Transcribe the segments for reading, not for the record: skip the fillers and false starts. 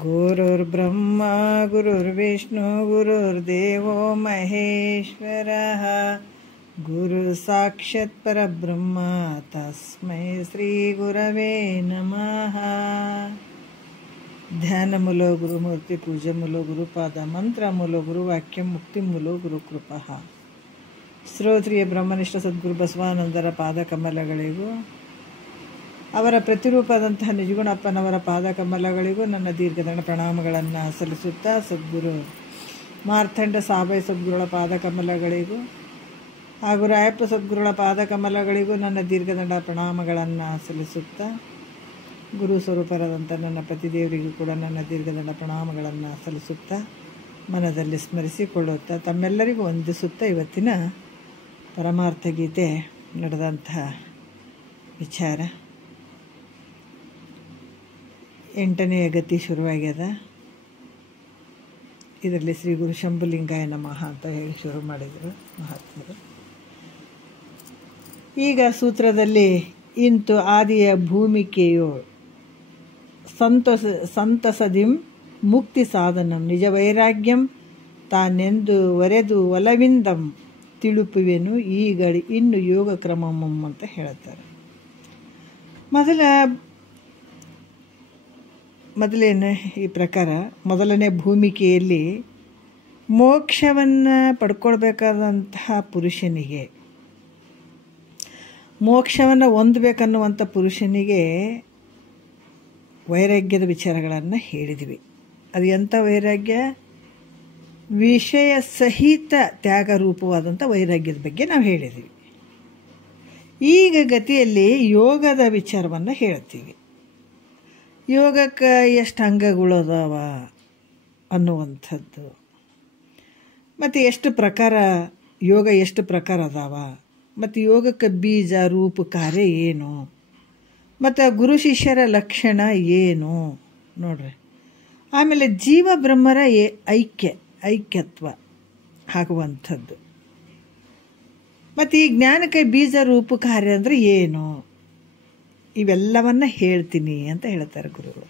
गुरुर्ब्रह्मा गुरुर्विष्णु गुरुर्देवो महेश्वरः गुरुसाक्षात् परब्रह्म तस्मै श्रीगुरवे नमः। ध्यानमुलो गुरुमूर्ति पूजमुलो गुरुपाद मंत्रमुलो गुरुवाक्य मुक्तिमुलो गुरुकृपः। ಶ್ರೋತ್ರಿಯ ಬ್ರಹ್ಮನಿಷ್ಠ ಸದ್ಗುರು ಬಸವಾನಂದರ ಪಾದಕಮಲಗಳಿಗೂ ಅವರ ಪ್ರತಿರೂಪದಂತಹ ನಿಜಗುಣಪ್ಪನವರ ಪಾದಕಮಲಗಳಿಗೂ ನನ್ನ ದೀರ್ಘದಂಡ ಪ್ರಣಾಮಗಳನ್ನು ಸಲ್ಲಿಸುತ್ತಾ, ಸದ್ಗುರು ಮಾರ್ಥಂಡ ಸಾಬೈ ಸದ್ಗುರುಗಳ ಪಾದಕಮಲಗಳಿಗೂ ಹಾಗೂ ರಾಯಪ್ಪ ಸದ್ಗುರುಗಳ ಪಾದಕಮಲಗಳಿಗೂ ನನ್ನ ದೀರ್ಘದಂಡ ಪ್ರಣಾಮಗಳನ್ನು ಸಲ್ಲಿಸುತ್ತಾ, ಗುರು ಸ್ವರೂಪರಾದಂಥ ನನ್ನ ಪತಿದೇವರಿಗೂ ಕೂಡ ನನ್ನ ದೀರ್ಘದಂಡ ಪ್ರಣಾಮಗಳನ್ನು ಸಲ್ಲಿಸುತ್ತಾ, ಮನದಲ್ಲಿ ಸ್ಮರಿಸಿಕೊಳ್ಳುತ್ತಾ, ತಮ್ಮೆಲ್ಲರಿಗೂ ವಂದಿಸುತ್ತಾ ಇವತ್ತಿನ ಪರಮಾರ್ಥ ಗೀತೆ ನಡೆದಂತಹ ವಿಚಾರ 8ನೇ ಗತಿ ಶುರುವಾಗ್ಯದ. ಇದರಲ್ಲಿ ಶ್ರೀ ಗುರು ಶಂಭುಲಿಂಗಾಯ ನಮಃ ಅಂತ ಹೇಳಿ ಶುರು ಮಾಡಿದರು ಮಹಾತ್ಮರು. ಈಗ ಸೂತ್ರದಲ್ಲಿ ಇಂತು ಆದಿಯ ಭೂಮಿಕೆಯು ಸಂತಸದಿಂ ಮುಕ್ತಿ ಸಾಧನಂ ನಿಜ ವೈರಾಗ್ಯಂ ತಾನೆಂದು ವರೆದು ಒಲವಿಂದಂ ತಿಳುಪುವೆನು ಈಗಡಿ ಇನ್ನು ಯೋಗ ಕ್ರಮಮಂ ಅಂತ ಹೇಳ್ತಾರೆ. ಮೊದಲೇನು ಈ ಪ್ರಕಾರ ಮೊದಲನೇ ಭೂಮಿಕೆಯಲ್ಲಿ ಮೋಕ್ಷವನ್ನು ಪಡ್ಕೊಳ್ಬೇಕಾದಂತಹ ಪುರುಷನಿಗೆ, ಮೋಕ್ಷವನ್ನು ಹೊಂದಬೇಕನ್ನುವಂಥ ಪುರುಷನಿಗೆ ವೈರಾಗ್ಯದ ವಿಚಾರಗಳನ್ನು ಹೇಳಿದ್ವಿ. ಅದು ಎಂಥ ವೈರಾಗ್ಯ? ವಿಷಯ ಸಹಿತ ತ್ಯಾಗ ರೂಪವಾದಂಥ ವೈರಾಗ್ಯದ ಬಗ್ಗೆ ನಾವು ಹೇಳಿದ್ದೀವಿ. ಈಗ ಗತಿಯಲ್ಲಿ ಯೋಗದ ವಿಚಾರವನ್ನು ಹೇಳ್ತೀವಿ. ಯೋಗಕ್ಕೆ ಎಷ್ಟು ಅಂಗಗಳು ಅದಾವ ಅನ್ನುವಂಥದ್ದು, ಮತ್ತು ಎಷ್ಟು ಪ್ರಕಾರ ಯೋಗ ಎಷ್ಟು ಪ್ರಕಾರ ಅದಾವ, ಮತ್ತು ಯೋಗಕ್ಕೆ ಬೀಜ ರೂಪ ಕಾರ್ಯ ಏನು, ಮತ್ತು ಗುರು ಶಿಷ್ಯರ ಲಕ್ಷಣ ಏನು ನೋಡ್ರಿ. ಆಮೇಲೆ ಜೀವ ಬ್ರಹ್ಮರ ಐಕ್ಯತ್ವ ಆಗುವಂಥದ್ದು, ಮತ್ತು ಈ ಜ್ಞಾನಕ್ಕೆ ಬೀಜ ರೂಪ ಕಾರ್ಯ ಅಂದರೆ ಏನು, ಇವೆಲ್ಲವನ್ನ ಹೇಳ್ತೀನಿ ಅಂತ ಹೇಳ್ತಾರೆ ಗುರುಗಳು.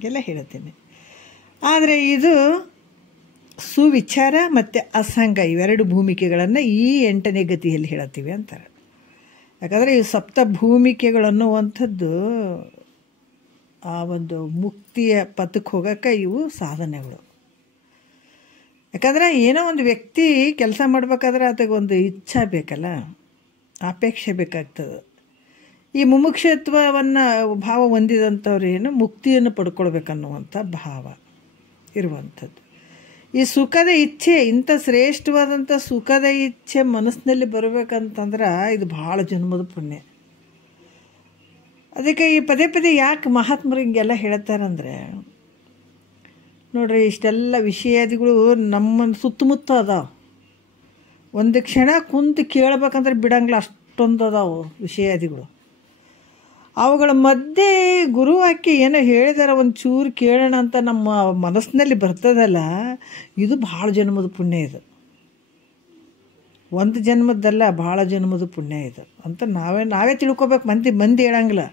ಎಲ್ಲ ಹೇಳ್ತೀನಿ. ಆದರೆ ಇದು ಸುವಿಚಾರ ಮತ್ತು ಅಸಂಗ ಇವೆರಡು ಭೂಮಿಕೆಗಳನ್ನು ಈ 8ನೇ ಗತಿಯಲ್ಲಿ ಹೇಳ್ತೀವಿ ಅಂತಾರೆ. ಯಾಕಂದರೆ ಈ ಸಪ್ತ ಭೂಮಿಕೆಗಳನ್ನುವಂಥದ್ದು ಆ ಒಂದು ಮುಕ್ತಿಯ ಪಥಕ್ಕೆ ಹೋಗೋಕ್ಕೆ ಇವು ಸಾಧನೆಗಳು. ಯಾಕಂದರೆ ಏನೋ ಒಂದು ವ್ಯಕ್ತಿ ಕೆಲಸ ಮಾಡಬೇಕಾದ್ರೆ ಅದಕ್ಕೊಂದು ಇಚ್ಛಾ ಬೇಕಲ್ಲ, ಅಪೇಕ್ಷೆ ಬೇಕಾಗ್ತದೆ. ಈ ಮುಮುಕ್ಷತ್ವವನ್ನು ಭಾವ ಹೊಂದಿದಂಥವ್ರು ಏನು ಮುಕ್ತಿಯನ್ನು ಪಡ್ಕೊಳ್ಬೇಕನ್ನುವಂಥ ಭಾವ ಇರುವಂಥದ್ದು. ಈ ಸುಖದ ಇಚ್ಛೆ, ಇಂಥ ಶ್ರೇಷ್ಠವಾದಂಥ ಸುಖದ ಇಚ್ಛೆ ಮನಸ್ಸಿನಲ್ಲಿ ಬರಬೇಕಂತಂದ್ರೆ ಇದು ಭಾಳ ಜನ್ಮದ ಪುಣ್ಯ. ಅದಕ್ಕೆ ಈ ಪದೇ ಪದೇ ಯಾಕೆ ಮಹಾತ್ಮರು ಹಿಂಗೆಲ್ಲ ಹೇಳ್ತಾರಂದರೆ, ನೋಡ್ರಿ ಇಷ್ಟೆಲ್ಲ ವಿಷಯಾದಿಗಳು ನಮ್ಮ ಸುತ್ತಮುತ್ತ ಅದಾವ. ಒಂದು ಕ್ಷಣ ಕುಂತು ಕೇಳಬೇಕಂದ್ರೆ ಬಿಡಂಗಿಲ್ಲ, ಅಷ್ಟೊಂದು ಅದಾವು ವಿಷಯಾದಿಗಳು. ಅವುಗಳ ಮಧ್ಯೆ ಗುರುವಾಕ್ಯ ಏನೋ ಹೇಳಿದಾರೆ, ಒಂದು ಚೂರು ಕೇಳೋಣ ಅಂತ ನಮ್ಮ ಮನಸ್ಸಿನಲ್ಲಿ ಬರ್ತದಲ್ಲ, ಇದು ಭಾಳ ಜನ್ಮದ ಪುಣ್ಯ. ಇದು ಒಂದು ಜನ್ಮದ್ದಲ್ಲ, ಭಾಳ ಜನ್ಮದ ಪುಣ್ಯ ಇದು ಅಂತ ನಾವೇ ತಿಳ್ಕೊಬೇಕು. ಮಂದಿ ಹೇಳಂಗಿಲ್ಲ.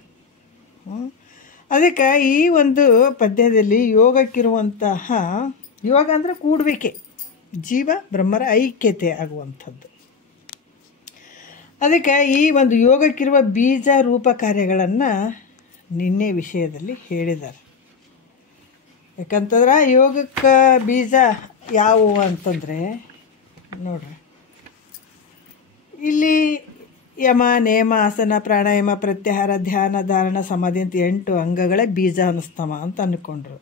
ಅದಕ್ಕೆ ಈ ಒಂದು ಪದ್ಯದಲ್ಲಿ ಯೋಗಕ್ಕಿರುವಂತಹ, ಯೋಗ ಅಂದರೆ ಕೂಡಬೇಕೆ, ಜೀವ ಬ್ರಹ್ಮರ ಐಕ್ಯತೆ ಆಗುವಂಥದ್ದು. ಅದಕ್ಕೆ ಈ ಒಂದು ಯೋಗಕ್ಕಿರುವ ಬೀಜ ರೂಪ ಕಾರ್ಯಗಳನ್ನು ನಿನ್ನೆ ವಿಷಯದಲ್ಲಿ ಹೇಳಿದ್ದಾರೆ. ಯಾಕಂತಂದ್ರೆ ಯೋಗಕ್ಕೆ ಬೀಜ ಯಾವುವು ಅಂತಂದರೆ ನೋಡ್ರಿ, ಇಲ್ಲಿ ಯಮ ನೇಮ ಆಸನ ಪ್ರಾಣಾಯಾಮ ಪ್ರತ್ಯಾಹಾರ ಧ್ಯಾನ ಧಾರಣ ಸಮಾಧಿ ಅಂತ 8 ಅಂಗಗಳೇ ಬೀಜ ಅನುಸ್ತಮ ಅಂತ ಅಂದ್ಕೊಂಡ್ರು.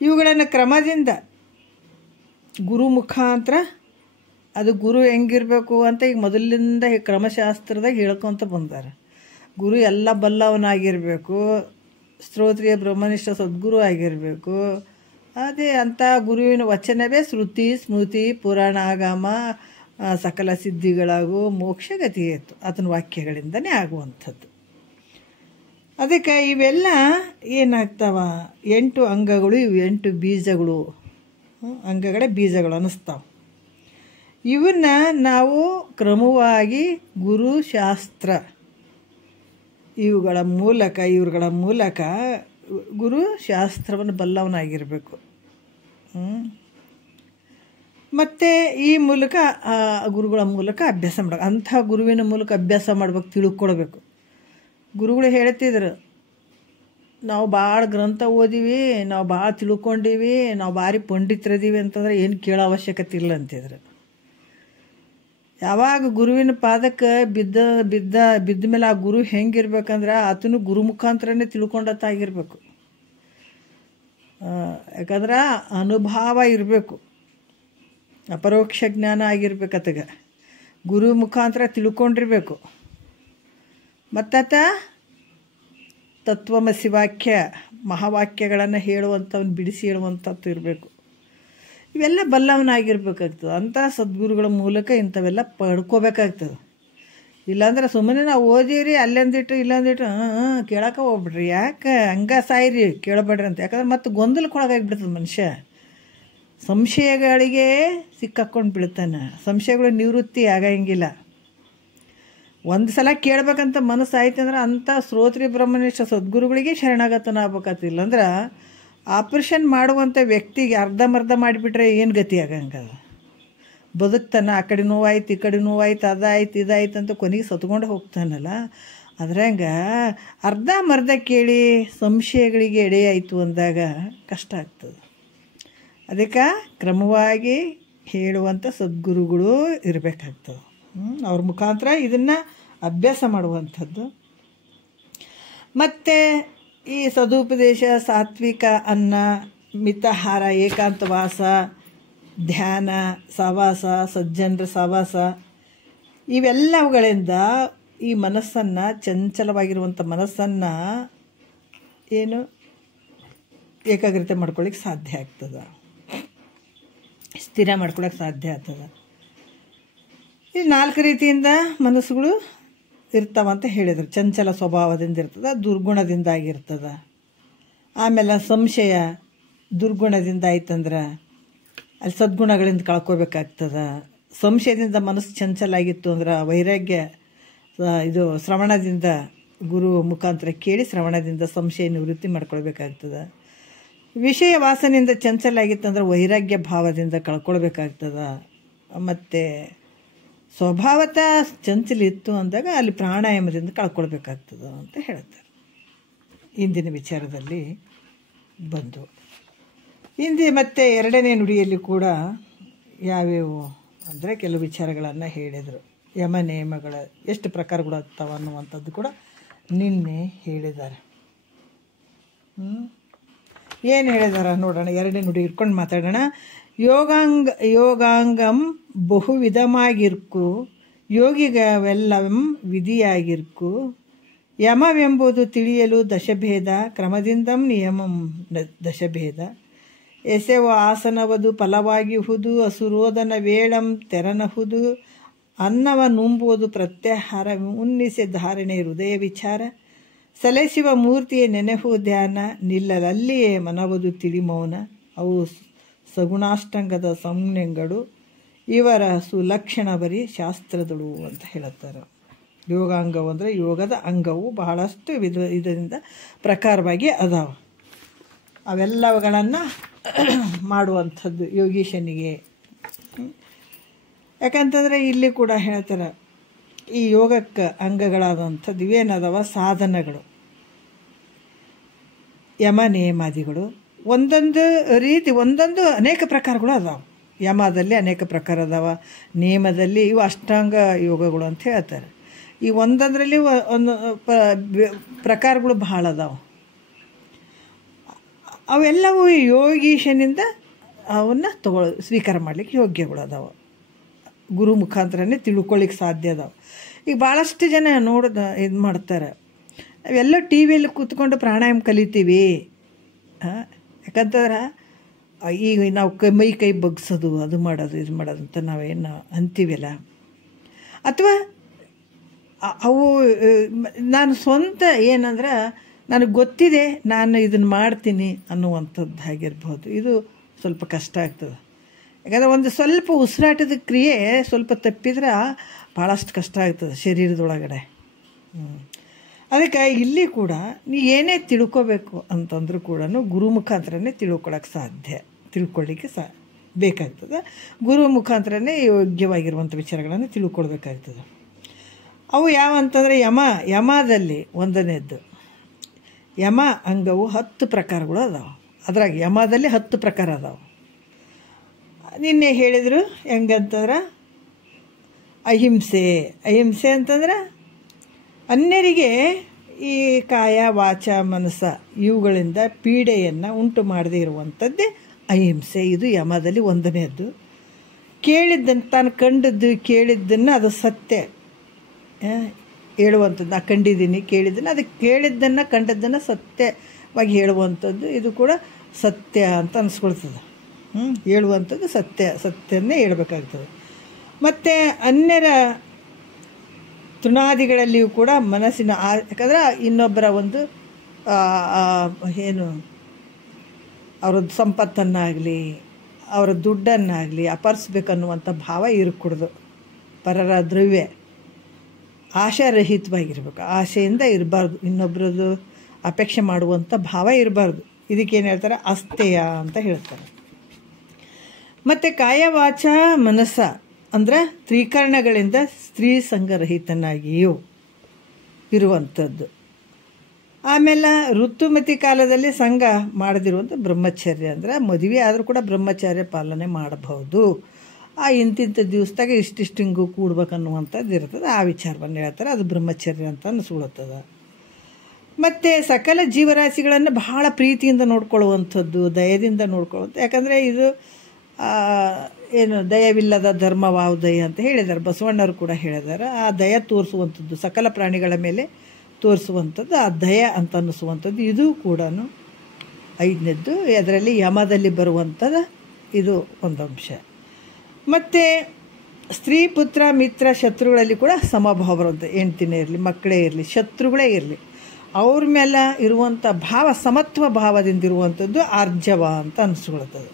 ಇವುಗಳನ್ನು ಕ್ರಮದಿಂದ ಗುರು ಮುಖಾಂತರ, ಅದು ಗುರು ಹೆಂಗಿರಬೇಕು ಅಂತ ಈಗ ಮೊದಲಿಂದ ಕ್ರಮಶಾಸ್ತ್ರದಾಗ ಹೇಳ್ಕೊತ ಬಂದಾರೆ. ಗುರು ಎಲ್ಲ ಬಲ್ಲವನಾಗಿರಬೇಕು, ಶ್ರೋತ್ರಿಯ ಬ್ರಹ್ಮನಿಷ್ಠ ಸದ್ಗುರು ಆಗಿರಬೇಕು. ಅದೇ ಅಂಥ ಗುರುವಿನ ವಚನವೇ ಶ್ರುತಿ ಸ್ಮೃತಿ ಪುರಾಣ ಆಗಮ ಸಕಲ ಸಿದ್ಧಿಗಳಾಗು ಮೋಕ್ಷಗತಿ ಇತ್ತು ಆತನ ವಾಕ್ಯಗಳಿಂದನೇ ಆಗುವಂಥದ್ದು. ಅದಕ್ಕೆ ಇವೆಲ್ಲ ಏನಾಗ್ತಾವ, 8 ಅಂಗಗಳು, ಇವು 8 ಬೀಜಗಳು, ಅಂಗಗಳೇ ಬೀಜಗಳು ಅನ್ನಿಸ್ತಾವೆ. ಇವನ್ನ ನಾವು ಕ್ರಮವಾಗಿ ಗುರುಶಾಸ್ತ್ರ ಇವುಗಳ ಮೂಲಕ ಗುರು ಶಾಸ್ತ್ರವನ್ನು ಬಲ್ಲವನಾಗಿರಬೇಕು. ಮತ್ತು ಈ ಮೂಲಕ ಗುರುಗಳ ಮೂಲಕ ಅಭ್ಯಾಸ ಮಾಡಬೇಕು. ಅಂಥ ಗುರುವಿನ ಮೂಲಕ ಅಭ್ಯಾಸ ಮಾಡ್ಬೇಕು, ತಿಳ್ಕೊಳ್ಬೇಕು. ಗುರುಗಳು ಹೇಳ್ತಿದ್ರು, ನಾವು ಭಾಳ ಗ್ರಂಥ ಓದಿವಿ, ನಾವು ಭಾಳ ತಿಳ್ಕೊಂಡೀವಿ, ನಾವು ಭಾರಿ ಪಂಡಿತರದೀವಿ ಅಂತಂದ್ರೆ ಏನು ಕೇಳೋ ಅವಶ್ಯಕತೆ ಇಲ್ಲ ಅಂತಿದ್ರು. ಯಾವಾಗ ಗುರುವಿನ ಪಾದಕ್ಕೆ ಬಿದ್ದ ಮೇಲೆ ಆ ಗುರು ಹೆಂಗಿರ್ಬೇಕಂದ್ರೆ ಆತನು ಗುರು ಮುಖಾಂತರನೇ ತಿಳ್ಕೊಂಡತ್ತಾಗಿರ್ಬೇಕು. ಯಾಕಂದ್ರೆ ಅನುಭವ ಇರಬೇಕು, ಅಪರೋಕ್ಷ ಜ್ಞಾನ ಆಗಿರ್ಬೇಕು. ಆತಗ ಗುರು ಮುಖಾಂತರ ತಿಳ್ಕೊಂಡಿರ್ಬೇಕು. ಮತ್ತಾತ ತತ್ವಮಸಿ ವಾಕ್ಯ ಮಹಾವಾಕ್ಯಗಳನ್ನು ಹೇಳುವಂಥವ್ನು ಬಿಡಿಸಿ ಹೇಳುವಂಥದ್ದು ಇರಬೇಕು. ಇವೆಲ್ಲ ಬಲ್ಲವನಾಗಿರ್ಬೇಕಾಗ್ತದೆ. ಅಂಥ ಸದ್ಗುರುಗಳ ಮೂಲಕ ಇಂಥವೆಲ್ಲ ಪಡ್ಕೋಬೇಕಾಗ್ತದೆ. ಇಲ್ಲಾಂದ್ರೆ ಸುಮ್ಮನೆ ನಾವು ಓದಿರಿ ಅಲ್ಲೊಂದಿಟ್ಟು ಇಲ್ಲೊಂದಿಟ್ಟು ಕೇಳೋಕೆ ಹೋಗ್ಬಿಡ್ರಿ, ಯಾಕೆ ಹಂಗೆ ಸಾಯಿರಿ ಕೇಳಬೇಡ್ರಿ ಅಂತ. ಯಾಕಂದ್ರೆ ಮತ್ತೆ ಗೊಂದಲಕ್ಕೊಳಗಾಗಿಬಿಡ್ತದೆ ಮನುಷ್ಯ. ಸಂಶಯಗಳಿಗೆ ಸಿಕ್ಕಾಕೊಂಡು ಬೀಳ್ತಾನೆ. ಸಂಶಯಗಳು ನಿವೃತ್ತಿ ಆಗಂಗಿಲ್ಲ. ಒಂದು ಸಲ ಕೇಳ್ಬೇಕಂತ ಮನಸ್ಸು ಆಯ್ತು ಅಂದ್ರೆ ಅಂಥ ಶ್ರೋತ್ರಿ ಬ್ರಹ್ಮನಿಷ್ಠ ಸದ್ಗುರುಗಳಿಗೆ ಶರಣಾಗತನ ಆಗ್ಬೇಕಾಗ್ತದೆ. ಇಲ್ಲಾಂದ್ರೆ ಆಪ್ರೇಷನ್ ಮಾಡುವಂಥ ವ್ಯಕ್ತಿಗೆ ಅರ್ಧಂಬರ್ಧ ಮಾಡಿಬಿಟ್ರೆ ಏನು ಗತಿ ಆಗಂಗದ. ಬದುಕ್ತಾನೆ, ಆ ಕಡೆ ನೋವಾಯ್ತು ಈ ಕಡೆ ನೋವಾಯ್ತು, ಅದಾಯ್ತು ಇದಾಯ್ತು ಅಂತ ಕೊನೆಗೆ ಸತ್ಕೊಂಡು ಹೋಗ್ತಾನಲ್ಲ. ಅದ್ರಂಗೆ ಅರ್ಧಂಬರ್ಧ ಕೇಳಿ ಸಂಶಯಗಳಿಗೆ ಎಡೆಯಾಯಿತು ಅಂದಾಗ ಕಷ್ಟ ಆಗ್ತದೆ. ಅದಕ್ಕೆ ಕ್ರಮವಾಗಿ ಹೇಳುವಂಥ ಸದ್ಗುರುಗಳು ಇರಬೇಕಾಗ್ತದೆ. ಅವ್ರ ಮುಖಾಂತರ ಇದನ್ನು ಅಭ್ಯಾಸ ಮಾಡುವಂಥದ್ದು. ಮತ್ತು ಈ ಸದುಪದೇಶ, ಸಾತ್ವಿಕ ಅನ್ನ, ಮಿತಾಹಾರ, ಏಕಾಂತವಾಸ, ಧ್ಯಾನ, ಸಹವಾಸ, ಸಜ್ಜನರ ಸಹವಾಸ, ಇವೆಲ್ಲವುಗಳಿಂದ ಈ ಮನಸ್ಸನ್ನು, ಚಂಚಲವಾಗಿರುವಂಥ ಮನಸ್ಸನ್ನು ಏನು ಏಕಾಗ್ರತೆ ಮಾಡ್ಕೊಳ್ಳಿಕ್ಕೆ ಸಾಧ್ಯ ಆಗ್ತದೆ, ಸ್ಥಿರ ಮಾಡ್ಕೊಳ್ಳೋಕೆ ಸಾಧ್ಯ ಆಗ್ತದೆ. ಈ 4 ರೀತಿಯಿಂದ ಮನಸ್ಸುಗಳು ಇರ್ತಾವಂತ ಹೇಳಿದರು. ಚಂಚಲ ಸ್ವಭಾವದಿಂದ ಇರ್ತದೆ, ದುರ್ಗುಣದಿಂದ ಆಗಿರ್ತದೆ. ಆಮೇಲೆ ಸಂಶಯ ದುರ್ಗುಣದಿಂದ ಆಯ್ತಂದ್ರೆ ಅಲ್ಲಿ ಸದ್ಗುಣಗಳಿಂದ ಕಳ್ಕೊಬೇಕಾಗ್ತದೆ. ಸಂಶಯದಿಂದ ಮನಸ್ಸು ಚಂಚಲ ಆಗಿತ್ತು ಅಂದ್ರೆ ವೈರಾಗ್ಯ, ಇದು ಶ್ರವಣದಿಂದ ಗುರು ಮುಖಾಂತರ ಕೇಳಿ ಶ್ರವಣದಿಂದ ಸಂಶಯ ನಿವೃತ್ತಿ ಮಾಡ್ಕೊಳ್ಬೇಕಾಗ್ತದೆ. ವಿಷಯ ವಾಸನೆಯಿಂದ ಚಂಚಲ ಆಗಿತ್ತಂದ್ರೆ ವೈರಾಗ್ಯ ಭಾವದಿಂದ ಕಳ್ಕೊಳ್ಬೇಕಾಗ್ತದೆ. ಮತ್ತು ಸ್ವಭಾವತಃ ಚಂಚಲ ಇತ್ತು ಅಂದಾಗ ಅಲ್ಲಿ ಪ್ರಾಣಾಯಾಮದಿಂದ ಕಳ್ಕೊಳ್ಬೇಕಾಗ್ತದೆ ಅಂತ ಹೇಳ್ತಾರೆ. ಇಂದಿನ ವಿಚಾರದಲ್ಲಿ ಬಂದು ಹಿಂದೆ ಮತ್ತು 2ನೇ ನುಡಿಯಲ್ಲಿ ಕೂಡ ಯಾವ್ಯಾವು ಅಂದರೆ ಕೆಲವು ವಿಚಾರಗಳನ್ನು ಹೇಳಿದರು. ಯಮ ನೇಮಗಳ ಎಷ್ಟು ಪ್ರಕಾರಗಳು ಆಗ್ತಾವ ಅನ್ನುವಂಥದ್ದು ಕೂಡ ನಿನ್ನೆ ಹೇಳಿದ್ದಾರೆ. ಏನು ಹೇಳಿದಾರ ನೋಡೋಣ. 2ನೇ ನುಡಿ ಇಟ್ಕೊಂಡು ಮಾತಾಡೋಣ. ಯೋಗಾಂಗಂ ಬಹುವಿಧಮಾಗಿರ್ಕು, ಯೋಗಿಗವೆಲ್ಲಂ ವಿಧಿಯಾಗಿರ್ಕು, ಯಮವೆಂಬುದು ತಿಳಿಯಲು ದಶಭೇದ, ಕ್ರಮದಿಂದಂ ನಿಯಮಂ ದಶಭೇದ, ಎಸೆವ ಆಸನವದು ಫಲವಾಗಿಹುದು, ಅಸುರೋದನ ವೇಳಂ ತೆರನಹುದು, ಅನ್ನವ ನುಂಬುವುದು ಪ್ರತ್ಯಾಹಾರ, ಉನ್ನಿಸೆ ಧಾರಣೆ ಹೃದಯ ವಿಚಾರ, ಸಲಸಿವ ಮೂರ್ತಿಯ ನೆನೆಹು ಧ್ಯಾನ, ನಿಲ್ಲಲಲ್ಲಿಯೇ ಮನವದು ತಿಳಿ ಮೌನ, ಅವು ಸಗುಣಾಷ್ಟಂಗದ ಸಂಜ್ಞೆಗಳು, ಇವರ ಸುಲಕ್ಷಣ ಬರೀ ಶಾಸ್ತ್ರದಳು ಅಂತ ಹೇಳುತ್ತಾರೆ. ಯೋಗಾಂಗವು ಅಂದರೆ ಯೋಗದ ಅಂಗವು ಬಹಳಷ್ಟು ಇದರಿಂದ ಪ್ರಕಾರವಾಗಿ ಅದಾವ. ಅವೆಲ್ಲವುಗಳನ್ನು ಮಾಡುವಂಥದ್ದು ಯೋಗೀಶನಿಗೆ. ಯಾಕಂತಂದರೆ ಇಲ್ಲಿ ಕೂಡ ಹೇಳ್ತಾರೆ ಈ ಯೋಗಕ್ಕೆ ಅಂಗಗಳಾದಂಥದ್ದು ಇವೇನದಾವ ಸಾಧನಗಳು, ಯಮ ನೇಮಾದಿಗಳು. ಒಂದೊಂದು ರೀತಿ ಒಂದೊಂದು ಅನೇಕ ಪ್ರಕಾರಗಳು ಅದಾವೆ. ಯಮದಲ್ಲಿ ಅನೇಕ ಪ್ರಕಾರ ಅದಾವ, ನೇಮದಲ್ಲಿ ಇವು ಅಷ್ಟಾಂಗ ಯೋಗಗಳು ಅಂತ ಹೇಳ್ತಾರೆ. ಈ ಒಂದೊಂದರಲ್ಲಿ ಒಂದು ಪ್ರಕಾರಗಳು ಭಾಳ ಅದಾವೆ. ಅವೆಲ್ಲವೂ ಯೋಗೀಶನಿಂದ ಅವನ್ನ ಸ್ವೀಕಾರ ಮಾಡಲಿಕ್ಕೆ ಯೋಗ್ಯಗಳು ಅದಾವೆ. ಗುರು ಮುಖಾಂತರನೇ ತಿಳ್ಕೊಳ್ಳಿಕ್ಕೆ ಸಾಧ್ಯ ಅದಾವೆ. ಈಗ ಭಾಳಷ್ಟು ಜನ ಇದು ಮಾಡ್ತಾರೆ, ಅವೆಲ್ಲ ಟಿ ವಿಯಲ್ಲಿ ಕೂತ್ಕೊಂಡು ಪ್ರಾಣಾಯಾಮ ಕಲಿತೀವಿ. ಯಾಕಂತಂದ್ರೆ ಈಗ ನಾವು ಕೈ ಬಗ್ಸೋದು, ಅದು ಮಾಡೋದು ಇದು ಮಾಡೋದು ಅಂತ ನಾವೇನು ಅಂತೀವಲ್ಲ, ಅಥವಾ ಅವು ನಾನು ಸ್ವಂತ ಏನಂದ್ರೆ ನನಗೆ ಗೊತ್ತಿದೆ ನಾನು ಇದನ್ನು ಮಾಡ್ತೀನಿ ಅನ್ನುವಂಥದ್ದು ಆಗಿರ್ಬೋದು. ಇದು ಸ್ವಲ್ಪ ಕಷ್ಟ ಆಗ್ತದೆ. ಯಾಕಂದರೆ ಒಂದು ಸ್ವಲ್ಪ ಉಸಿರಾಟದ ಕ್ರಿಯೆ ಸ್ವಲ್ಪ ತಪ್ಪಿದ್ರೆ ಭಾಳಷ್ಟು ಕಷ್ಟ ಆಗ್ತದೆ ಶರೀರದೊಳಗಡೆ. ಅದಕ್ಕೆ ಇಲ್ಲಿ ಕೂಡ ನೀ ಏನೇ ತಿಳ್ಕೋಬೇಕು ಅಂತಂದ್ರೂ ಕೂಡ ಗುರು ಮುಖಾಂತರನೇ ತಿಳ್ಕೊಳ್ಳಿಕ್ಕೆ ಬೇಕಾಗ್ತದೆ. ಗುರು ಮುಖಾಂತರನೇ ಯೋಗ್ಯವಾಗಿರುವಂಥ ವಿಚಾರಗಳನ್ನು ತಿಳ್ಕೊಳ್ಬೇಕಾಗ್ತದೆ. ಅವು ಯಾವ ಅಂತಂದರೆ ಯಮದಲ್ಲಿ ಒಂದನೇದ್ದು ಯಮ ಅಂಗವು 10 ಪ್ರಕಾರಗಳು ಅದಾವೆ. ಅದ್ರಾಗ ಯಮದಲ್ಲಿ 10 ಪ್ರಕಾರ ಅದಾವೆ. ನಿನ್ನೆ ಹೇಳಿದರು ಹೆಂಗಂತಂದ್ರೆ ಅಹಿಂಸೆ ಅಂತಂದ್ರೆ ಅನ್ಯರಿಗೆ ಈ ಕಾಯ ವಾಚ ಮನಸ್ಸ ಇವುಗಳಿಂದ ಪೀಡೆಯನ್ನು ಉಂಟು ಮಾಡದೇ ಇರುವಂಥದ್ದೇ ಅಹಿಂಸೆ. ಇದು ಯಮದಲ್ಲಿ ಒಂದನೇದ್ದು. ಕೇಳಿದ್ದನ್ನು ತಾನು ಕಂಡದ್ದು ಕೇಳಿದ್ದನ್ನು ಅದು ಸತ್ಯ ಹೇಳುವಂಥದ್ದು. ನಾ ಕಂಡಿದ್ದೀನಿ ಕೇಳಿದ್ದನ್ನು, ಅದು ಕೇಳಿದ್ದನ್ನು ಕಂಡದ್ದನ್ನು ಸತ್ಯವಾಗಿ ಹೇಳುವಂಥದ್ದು. ಇದು ಕೂಡ ಸತ್ಯ ಅಂತ ಅನಿಸ್ಕೊಳ್ತದೆ. ಹೇಳುವಂಥದ್ದು ಸತ್ಯವನ್ನೇ ಹೇಳಬೇಕಾಗ್ತದೆ. ಮತ್ತು ಅನ್ಯರ ತೃಣಾದಿಗಳಲ್ಲಿಯೂ ಕೂಡ ಮನಸ್ಸಿನ ಯಾಕಂದ್ರೆ ಇನ್ನೊಬ್ಬರ ಒಂದು ಅವರ ಸಂಪತ್ತನ್ನಾಗಲಿ ಅವರ ದುಡ್ಡನ್ನಾಗಲಿ ಅಪಹರಿಸ್ಬೇಕನ್ನುವಂಥ ಭಾವ ಇರಕೂಡ್ದು. ಪರರ ದ್ರವ್ಯ ಆಶಾರಹಿತವಾಗಿರ್ಬೇಕು. ಆಶೆಯಿಂದ ಇರಬಾರ್ದು, ಇನ್ನೊಬ್ಬರದ್ದು ಅಪೇಕ್ಷೆ ಮಾಡುವಂಥ ಭಾವ ಇರಬಾರ್ದು. ಇದಕ್ಕೇನು ಹೇಳ್ತಾರೆ? ಅಸ್ಥೇಯ ಅಂತ ಹೇಳ್ತಾರೆ. ಮತ್ತು ಕಾಯವಾಚ ಮನಸ್ಸ ಅಂದರೆ ತ್ರಿಕರಣಗಳಿಂದ ಸ್ತ್ರೀ ಸಂಘರಹಿತನಾಗಿಯೂ ಇರುವಂಥದ್ದು. ಆಮೇಲೆ ಋತುಮತಿ ಕಾಲದಲ್ಲಿ ಸಂಘ ಮಾಡದಿರುವಂಥ ಬ್ರಹ್ಮಚರ್ಯ ಅಂದರೆ ಮದುವೆ ಆದರೂ ಕೂಡ ಬ್ರಹ್ಮಚರ್ಯ ಪಾಲನೆ ಮಾಡಬಹುದು. ಇಂತಿಂಥ ದಿವಸದಾಗ ಇಷ್ಟಿಷ್ಟು ಹಿಂಗೂ ಕೂಡ್ಬೇಕನ್ನುವಂಥದ್ದು ಇರ್ತದೆ. ಆ ವಿಚಾರವನ್ನು ಹೇಳ್ತಾರೆ. ಅದು ಬ್ರಹ್ಮಚರ್ಯ ಅಂತ ಅನಿಸ್ಕೊಳ್ತದೆ. ಮತ್ತು ಸಕಲ ಜೀವರಾಶಿಗಳನ್ನು ಬಹಳ ಪ್ರೀತಿಯಿಂದ ನೋಡ್ಕೊಳ್ಳುವಂಥದ್ದು, ದಯದಿಂದ ನೋಡ್ಕೊಳ್ಳುವಂಥ. ಯಾಕಂದರೆ ಇದು ದಯವಿಲ್ಲದ ಧರ್ಮವಾವುದಯ ಅಂತ ಹೇಳಿದ್ದಾರೆ. ಬಸವಣ್ಣವರು ಕೂಡ ಹೇಳಿದ್ದಾರೆ. ಆ ದಯ ತೋರಿಸುವಂಥದ್ದು, ಸಕಲ ಪ್ರಾಣಿಗಳ ಮೇಲೆ ತೋರಿಸುವಂಥದ್ದು ಆ ದಯ ಅಂತ ಅನ್ನಿಸುವಂಥದ್ದು. ಇದು ಕೂಡ 5ನೇದ್ದು. ಅದರಲ್ಲಿ ಯಮದಲ್ಲಿ ಬರುವಂಥದ್ದು ಇದು ಒಂದು ಅಂಶ. ಮತ್ತು ಸ್ತ್ರೀ ಪುತ್ರ ಮಿತ್ರ ಶತ್ರುಗಳಲ್ಲಿ ಕೂಡ ಸಮಭಾವ ಬರುತ್ತೆ. ಹೆಂಡ್ತಿನೇ ಇರಲಿ, ಮಕ್ಕಳೇ ಇರಲಿ, ಶತ್ರುಗಳೇ ಇರಲಿ, ಅವ್ರ ಮೇಲೆ ಇರುವಂಥ ಭಾವ ಸಮತ್ವ ಭಾವದಿಂದಿರುವಂಥದ್ದು ಆರ್ಜವ ಅಂತ ಅನಿಸ್ಕೊಳ್ತದೆ.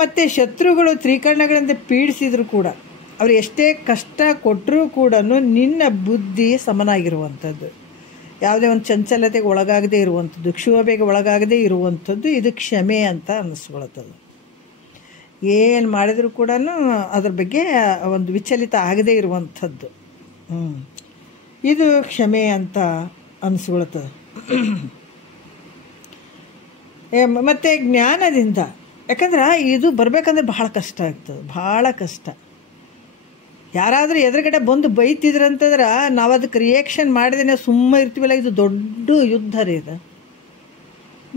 ಮತ್ತು ಶತ್ರುಗಳು ತ್ರಿಕರಣಗಳಿಂದ ಪೀಡಿಸಿದ್ರು ಕೂಡ ಅವ್ರು ಎಷ್ಟೇ ಕಷ್ಟ ಕೊಟ್ಟರೂ ಕೂಡ ನಿನ್ನ ಬುದ್ಧಿ ಸಮನಾಗಿರುವಂಥದ್ದು, ಯಾವುದೇ ಒಂದು ಚಂಚಲತೆಗೆ ಒಳಗಾಗದೇ ಇರುವಂಥದ್ದು, ಕ್ಷೋಭೆಗೆ ಒಳಗಾಗದೇ ಇರುವಂಥದ್ದು ಇದು ಕ್ಷಮೆ ಅಂತ ಅನ್ನಿಸ್ಕೊಳ್ತದೆ. ಏನು ಮಾಡಿದರೂ ಕೂಡ ಅದ್ರ ಬಗ್ಗೆ ಒಂದು ವಿಚಲಿತ ಆಗದೇ ಇರುವಂಥದ್ದು ಇದು ಕ್ಷಮೆ ಅಂತ ಅನಿಸ್ಕೊಳ್ತದೆ. ಮತ್ತು ಜ್ಞಾನದಿಂದ, ಯಾಕಂದ್ರೆ ಇದು ಬರಬೇಕಂದ್ರೆ ಭಾಳ ಕಷ್ಟ ಆಗ್ತದೆ, ಭಾಳ ಕಷ್ಟ. ಯಾರಾದರೂ ಎದುರುಗಡೆ ಬಂದು ಬೈತಿದ್ರಂತಂದ್ರೆ ನಾವು ಅದಕ್ಕೆ ರಿಯಾಕ್ಷನ್ ಮಾಡಿದ್ರೆ ಸುಮ್ಮನೆ ಇರ್ತೀವಲ್ಲ, ಇದು ದೊಡ್ಡ ಯುದ್ಧ ರೀ. ಇದು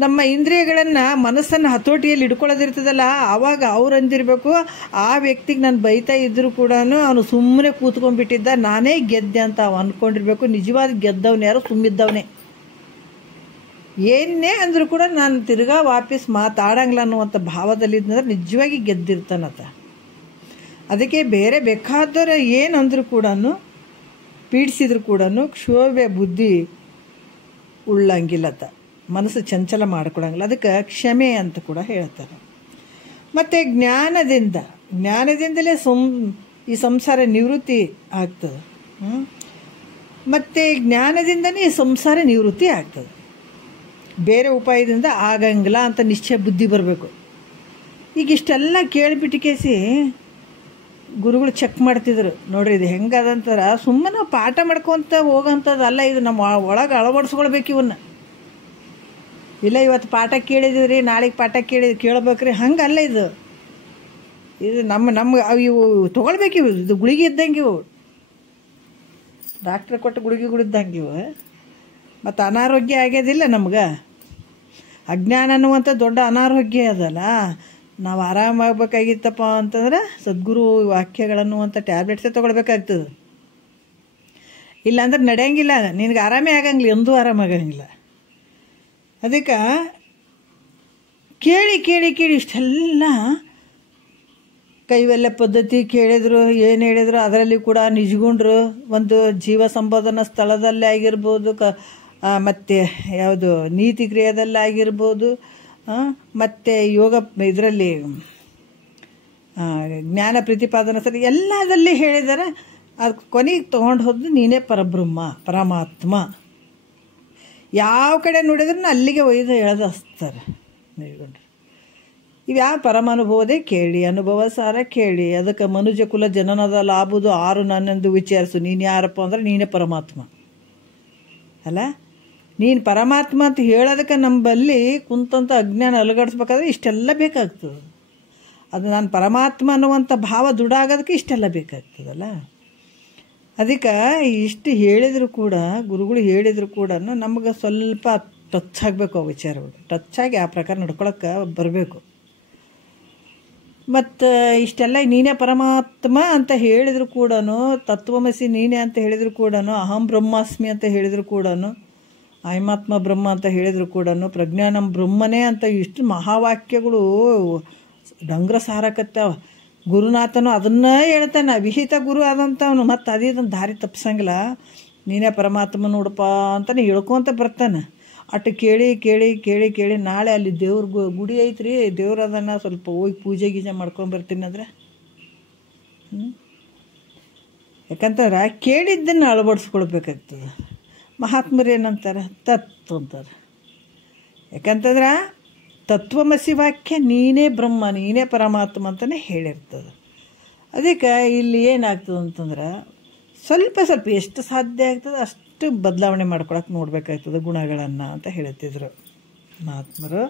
ನಮ್ಮ ಇಂದ್ರಿಯಗಳನ್ನು ಮನಸ್ಸನ್ನು ಹತೋಟಿಯಲ್ಲಿ ಹಿಡ್ಕೊಳ್ಳೋದಿರ್ತದಲ್ಲ, ಆವಾಗ ಅವ್ರು ಅಂದಿರಬೇಕು ಆ ವ್ಯಕ್ತಿಗೆ ನಾನು ಬೈತಾ ಇದ್ದರೂ ಕೂಡ ಅವನು ಸುಮ್ಮನೆ ಕೂತ್ಕೊಂಡ್ಬಿಟ್ಟಿದ್ದ, ನಾನೇ ಗೆದ್ದೆ ಅಂತ ಅವ ಅಂದ್ಕೊಂಡಿರ್ಬೇಕು. ನಿಜವಾದ ಗೆದ್ದವನು ಯಾರು? ಸುಮ್ಮಿದ್ದವನೇ. ಏನೇ ಅಂದರೂ ಕೂಡ ನಾನು ತಿರ್ಗಾ ವಾಪಸ್ ಮಾತಾಡಂಗಿಲ್ಲ ಅನ್ನುವಂಥ ಭಾವದಲ್ಲಿದ್ದಂದ್ರೆ ನಿಜವಾಗಿ ಗೆದ್ದಿರ್ತಾನತ್ತ. ಅದಕ್ಕೆ ಬೇರೆ ಬೇಕಾದವರು ಏನಂದ್ರೂ ಕೂಡ ಪೀಡಿಸಿದ್ರು ಕೂಡ ಕ್ಷೋಭೆ ಬುದ್ಧಿ ಉಳ್ಳಂಗಿಲ್ಲತ್ತ, ಮನಸ್ಸು ಚಂಚಲ ಮಾಡ್ಕೊಳಂಗಿಲ್ಲ. ಅದಕ್ಕೆ ಕ್ಷಮೆ ಅಂತ ಕೂಡ ಹೇಳ್ತಾರೆ. ಮತ್ತು ಜ್ಞಾನದಿಂದಲೇ ಈ ಸಂಸಾರ ನಿವೃತ್ತಿ ಆಗ್ತದೆ. ಮತ್ತು ಜ್ಞಾನದಿಂದನೇ ಈ ಸಂಸಾರ ನಿವೃತ್ತಿ ಆಗ್ತದೆ. ಬೇರೆ ಉಪಾಯದಿಂದ ಆಗಂಗಿಲ್ಲ ಅಂತ ನಿಶ್ಚಯ ಬುದ್ಧಿ ಬರಬೇಕು. ಈಗ ಇಷ್ಟೆಲ್ಲ ಕೇಳಿಬಿಟ್ಟಿಕೇಸಿ ಗುರುಗಳು ಚೆಕ್ ಮಾಡ್ತಿದ್ರು. ನೋಡ್ರಿ ಇದು ಹೆಂಗದಂತಾರ ಸುಮ್ಮನೆ ಪಾಠ ಮಾಡ್ಕೊತ ಹೋಗೋಂಥದ್ದಲ್ಲ, ಇದು ನಮ್ಮ ಒಳಗೆ ಅಳವಡಿಸ್ಕೊಳ್ಬೇಕು ಇವನ್ನ. ಇಲ್ಲ ಇವತ್ತು ಪಾಠ ಕೇಳಿದಿವ್ರಿ, ನಾಳೆಗೆ ಪಾಠ ಕೇಳಬೇಕ್ರಿ, ಹಂಗಲ್ಲ. ಇದು ನಮ್ಮ ಇವು ತೊಗೊಳ್ಬೇಕು. ಇದು ಗುಳಿಗೆ ಇದ್ದಂಗೆ, ಇವು ಡಾಕ್ಟ್ರ್ ಕೊಟ್ಟು ಗುಳಿಗೆಗಳಿದ್ದಂಗೆ ಇವು. ಮತ್ತು ಅನಾರೋಗ್ಯ ಆಗ್ಯದಿಲ್ಲ ನಮ್ಗೆ. ಅಜ್ಞಾನ ಅನ್ನುವಂಥ ದೊಡ್ಡ ಅನಾರೋಗ್ಯ ಅದಲ್ಲ. ನಾವು ಆರಾಮಾಗಬೇಕಾಗಿತ್ತಪ್ಪ ಅಂತಂದ್ರೆ ಸದ್ಗುರು ವಾಕ್ಯಗಳನ್ನುವಂಥ ಟ್ಯಾಬ್ಲೆಟ್ಸೇ ತೊಗೊಳ್ಬೇಕಾಗ್ತದೆ. ಇಲ್ಲಾಂದ್ರೆ ನಡೆಯಂಗಿಲ್ಲ, ನಿನಗೆ ಆರಾಮೇ ಆಗಂಗಿಲ್ಲ, ಎಂದೂ ಆರಾಮಾಗಂಗಿಲ್ಲ. ಅದಕ್ಕೆ ಕೇಳಿ ಕೇಳಿ ಕೇಳಿ ಇಷ್ಟೆಲ್ಲ ಕೈವಲ್ಯ ಪದ್ಧತಿ ಕೇಳಿದ್ರು, ಏನು ಹೇಳಿದ್ರು ಅದರಲ್ಲಿ ಕೂಡ ನಿಜಗೊಂಡ್ರು. ಒಂದು ಜೀವ ಸಂಬೋಧನಾ ಸ್ಥಳದಲ್ಲೇ ಆಗಿರ್ಬೋದು, ಮತ್ತು ಯಾವುದು ನೀತಿ ಕ್ರಿಯೆದಲ್ಲೇ ಆಗಿರ್ಬೋದು, ಮತ್ತು ಯೋಗ ಇದರಲ್ಲಿ ಜ್ಞಾನ ಪ್ರತಿಪಾದನಾ ಎಲ್ಲದಲ್ಲಿ ಹೇಳಿದ್ದಾರೆ. ಅದು ಕೊನೆಗೆ ತೊಗೊಂಡು ಹೋದ್ದು ನೀನೇ ಪರಬ್ರಹ್ಮ ಪರಮಾತ್ಮ. ಯಾವ ಕಡೆ ನೋಡಿದ್ರೂ ಅಲ್ಲಿಗೆ ಒಯ್ದು ಎಳೆದಸ್ತಾರೆ ನೀವುಗೊಂಡ್ರೆ. ಇವ್ಯಾವ ಪರಮಾನುಭವದೇ ಕೇಳಿ, ಅನುಭವ ಸಾರ ಕೇಳಿ. ಅದಕ್ಕೆ ಮನುಜ ಕುಲ ಜನನದ ಲಾಭದು ಆರು ನನ್ನೆಂದು ವಿಚಾರಿಸು. ನೀನು ಯಾರಪ್ಪ ಅಂದ್ರೆ ನೀನೇ ಪರಮಾತ್ಮ ಅಲ್ಲ. ನೀನು ಪರಮಾತ್ಮ ಅಂತ ಹೇಳೋದಕ್ಕೆ ನಮ್ಮಲ್ಲಿ ಕುಂತಂಥ ಅಜ್ಞಾನ ಅಲುಗಾಡಿಸ್ಬೇಕಾದ್ರೆ ಇಷ್ಟೆಲ್ಲ ಬೇಕಾಗ್ತದೆ. ಅದು ನಾನು ಪರಮಾತ್ಮ ಅನ್ನುವಂಥ ಭಾವ ದುಡಾಗೋದಕ್ಕೆ ಇಷ್ಟೆಲ್ಲ ಬೇಕಾಗ್ತದಲ್ಲ. ಅದಕ್ಕೆ ಇಷ್ಟು ಹೇಳಿದರೂ ಕೂಡ, ಗುರುಗಳು ಹೇಳಿದರೂ ಕೂಡ ನಮಗೆ ಸ್ವಲ್ಪ ಟಚ್ ಆಗಬೇಕು ಆ ವಿಚಾರಗಳು. ಟಚ್ ಆಗಿ ಆ ಪ್ರಕಾರ ನಡ್ಕೊಳಕ್ಕೆ ಬರಬೇಕು. ಮತ್ತು ಇಷ್ಟೆಲ್ಲ ನೀನೇ ಪರಮಾತ್ಮ ಅಂತ ಹೇಳಿದರೂ ಕೂಡ, ತತ್ವಮಸಿ ನೀನೇ ಅಂತ ಹೇಳಿದರೂ ಕೂಡ, ಅಹಂ ಬ್ರಹ್ಮಾಸ್ಮಿ ಅಂತ ಹೇಳಿದರೂ ಕೂಡ, ಆಯಮಾತ್ಮ ಬ್ರಹ್ಮ ಅಂತ ಹೇಳಿದರೂ ಕೂಡ, ಪ್ರಜ್ಞಾನಂ ಬ್ರಹ್ಮನೇ ಅಂತ ಇಷ್ಟು ಮಹಾವಾಕ್ಯಗಳು ಡಂಗ್ರ ಸಾರಕತ್ತಾವ. ಗುರುನಾಥನು ಅದನ್ನೇ ಹೇಳ್ತಾನೆ, ವಿಹಿತ ಗುರು ಆದಂಥವನು. ಮತ್ತು ಅದನ್ನು ದಾರಿ ತಪ್ಪಿಸಂಗಿಲ್ಲ. ನೀನೇ ಪರಮಾತ್ಮ ನೋಡಪ್ಪ ಅಂತಲೇ ಹೇಳ್ಕೊತ ಬರ್ತಾನೆ. ಅಟ್ಟು ಕೇಳಿ ಕೇಳಿ ಕೇಳಿ ಕೇಳಿ ನಾಳೆ ಅಲ್ಲಿ ದೇವ್ರ ಗುಡಿ ಐತ್ರಿ, ದೇವ್ರು ಅದನ್ನು ಸ್ವಲ್ಪ ಹೋಗಿ ಪೂಜೆ ಗೀಜೆ ಮಾಡ್ಕೊಂಬರ್ತೀನಿ ಅಂದರೆ ಯಾಕಂತಾರೆ ಕೇಳಿದ್ದನ್ನು ಅಳವಡಿಸ್ಕೊಳ್ಬೇಕಾಗ್ತದೆ. ಮಹಾತ್ಮರು ಏನಂತಾರೆ? ತತ್ ಅಂತಾರೆ. ಯಾಕಂತಂದ್ರೆ ತತ್ವಮಸಿ ವಾಕ್ಯ ನೀನೇ ಬ್ರಹ್ಮ, ನೀನೇ ಪರಮಾತ್ಮ ಅಂತಲೇ ಹೇಳಿರ್ತದೆ. ಅದಕ್ಕೆ ಇಲ್ಲಿ ಏನಾಗ್ತದೆ ಅಂತಂದ್ರೆ ಸ್ವಲ್ಪ ಸ್ವಲ್ಪ ಎಷ್ಟು ಸಾಧ್ಯ ಆಗ್ತದೆ ಅಷ್ಟು ಬದಲಾವಣೆ ಮಾಡ್ಕೊಳಕ್ಕೆ ನೋಡಬೇಕಾಗ್ತದೆ ಗುಣಗಳನ್ನು ಅಂತ ಹೇಳ್ತಿದ್ರು ಮಹಾತ್ಮರು.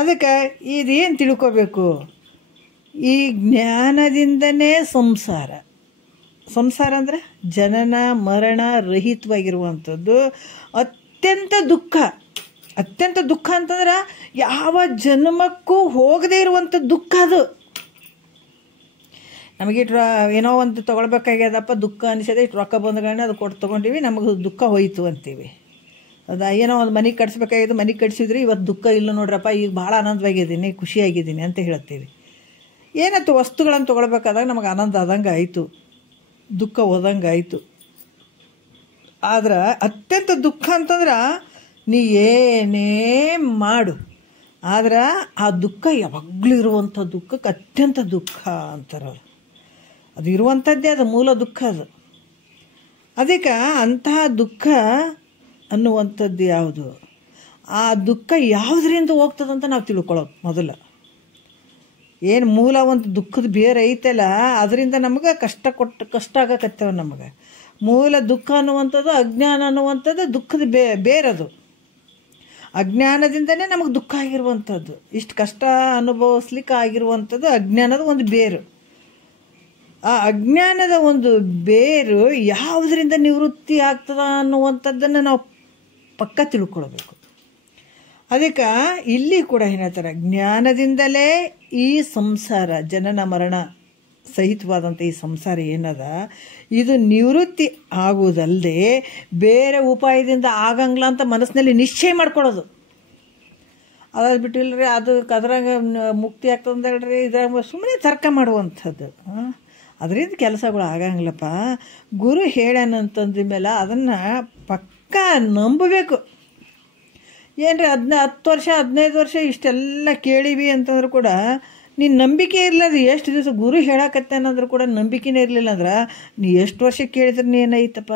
ಅದಕ್ಕೆ ಇದೇನು ತಿಳ್ಕೋಬೇಕು? ಈ ಜ್ಞಾನದಿಂದನೇ ಸಂಸಾರ. ಸಂಸಾರ ಅಂದರೆ ಜನನ ಮರಣ ರಹಿತವಾಗಿರುವಂಥದ್ದು. ಅತ್ಯಂತ ದುಃಖ. ಅತ್ಯಂತ ದುಃಖ ಅಂತಂದ್ರೆ ಯಾವ ಜನ್ಮಕ್ಕೂ ಹೋಗದೇ ಇರುವಂಥ ದುಃಖ ಅದು. ನಮಗೆ ಏನೋ ಒಂದು ತೊಗೊಳ್ಬೇಕಾಗ್ಯದಪ್ಪ, ದುಃಖ ಅನಿಸದೆ, ಇಷ್ಟು ರೊಕ್ಕ ಬಂದಗಳನ್ನ ಅದು ಕೊಟ್ಟು ತೊಗೊಂಡಿವಿ, ನಮಗೆ ದುಃಖ ಹೋಯಿತು ಅಂತೀವಿ. ಅದು ಏನೋ ಒಂದು ಮನೆ ಕಟ್ಸ್ಬೇಕಾಗಿದೆ, ಮನೆ ಕಟ್ಸಿದ್ರಿ, ಇವತ್ತು ದುಃಖ ಇಲ್ಲ ನೋಡ್ರಪ್ಪ, ಈಗ ಭಾಳ ಆನಂದವಾಗಿದ್ದೀನಿ, ಖುಷಿಯಾಗಿದ್ದೀನಿ ಅಂತ ಹೇಳ್ತೀವಿ. ಏನತ್ತು ವಸ್ತುಗಳನ್ನು ತೊಗೊಳ್ಬೇಕಾದಾಗ ನಮಗೆ ಆನಂದ ಆದಂಗೆ ಆಯಿತು, ದುಃಖ ಹೋದಂಗೆ ಆಯಿತು. ಆದ್ರೆ ಅತ್ಯಂತ ದುಃಖ ಅಂತಂದ್ರೆ ನೀ ಏನೇ ಮಾಡು, ಆದ್ರೆ ಆ ದುಃಖ ಯಾವಾಗಲೂ ಇರುವಂಥ ದುಃಖಕ್ಕೆ ಅತ್ಯಂತ ದುಃಖ ಅಂತಾರೆ. ಅದು ಇರುವಂಥದ್ದೇ, ಅದು ಮೂಲ ದುಃಖ ಅದು. ಅದಕ್ಕೆ ಅಂತಹ ದುಃಖ ಅನ್ನುವಂಥದ್ದು ಯಾವುದು? ಆ ದುಃಖ ಯಾವುದರಿಂದ ಹೋಗ್ತದಂತ ನಾವು ತಿಳ್ಕೊಳ್ಳೋದು ಮೊದಲು. ಏನು ಮೂಲ ಒಂದು ದುಃಖದ ಬೇರೆ ಐತಲ್ಲ, ಅದರಿಂದ ನಮಗೆ ಕಷ್ಟ ಆಗಕತ್ತೇವ. ನಮಗೆ ಮೂಲ ದುಃಖ ಅನ್ನುವಂಥದ್ದು ಅಜ್ಞಾನ ಅನ್ನುವಂಥದ್ದು ದುಃಖದ ಬೇರದು. ಅಜ್ಞಾನದಿಂದನೇ ನಮಗೆ ದುಃಖ ಆಗಿರುವಂಥದ್ದು, ಇಷ್ಟು ಕಷ್ಟ ಅನುಭವಿಸ್ಲಿಕ್ಕೆ ಆಗಿರುವಂಥದ್ದು ಅಜ್ಞಾನದ ಒಂದು ಬೇರು. ಆ ಅಜ್ಞಾನದ ಒಂದು ಬೇರು ಯಾವುದರಿಂದ ನಿವೃತ್ತಿ ಆಗ್ತದ ಅನ್ನುವಂಥದ್ದನ್ನು ನಾವು ಪಕ್ಕ ತಿಳ್ಕೊಳ್ಬೇಕು. ಅದಕ್ಕೆ ಇಲ್ಲಿ ಕೂಡ ಹೇಳ್ತಾರೆ, ಜ್ಞಾನದಿಂದಲೇ ಈ ಸಂಸಾರ, ಜನನ ಮರಣ ಸಹಿತವಾದಂಥ ಈ ಸಂಸಾರ ಏನದ, ಇದು ನಿವೃತ್ತಿ ಆಗುವುದಲ್ಲದೆ ಬೇರೆ ಉಪಾಯದಿಂದ ಆಗಂಗಿಲ್ಲ ಅಂತ ಮನಸ್ಸಿನಲ್ಲಿ ನಿಶ್ಚಯ ಮಾಡ್ಕೊಳ್ಳೋದು. ಅದಾದ ಬಿಟ್ಟು ಇಲ್ಲರಿ ಅದು ಅದ್ರಾಗ ಮುಕ್ತಿ ಆಗ್ತದೆ ಹೇಳ್ರಿ, ಇದ್ರಾಗ ಸುಮ್ಮನೆ ತರ್ಕ ಮಾಡುವಂಥದ್ದು. ಅದರಿಂದ ಕೆಲಸಗಳು ಆಗಂಗಿಲ್ಲಪ್ಪ. ಗುರು ಹೇಳ್ಯಾನಂತಂದ ಮೇಲೆ ಅದನ್ನು ಪಕ್ಕ ನಂಬಬೇಕು. ಏನ್ರಿ 10 ವರ್ಷ 15 ವರ್ಷ ಇಷ್ಟೆಲ್ಲ ಕೇಳಿವಿ ಅಂತಂದ್ರೆ ಕೂಡ ನೀನು ನಂಬಿಕೆ ಇರಲಿಲ್ಲ. ಎಷ್ಟು ದಿವಸ ಗುರು ಹೇಳಕತ್ತೇನಂದ್ರೂ ಕೂಡ ನಂಬಿಕೆನೇ ಇರಲಿಲ್ಲ ಅಂದ್ರೆ ನೀ ಎಷ್ಟು ವರ್ಷ ಕೇಳಿದ್ರೆ ನೀನೈತಪ್ಪ,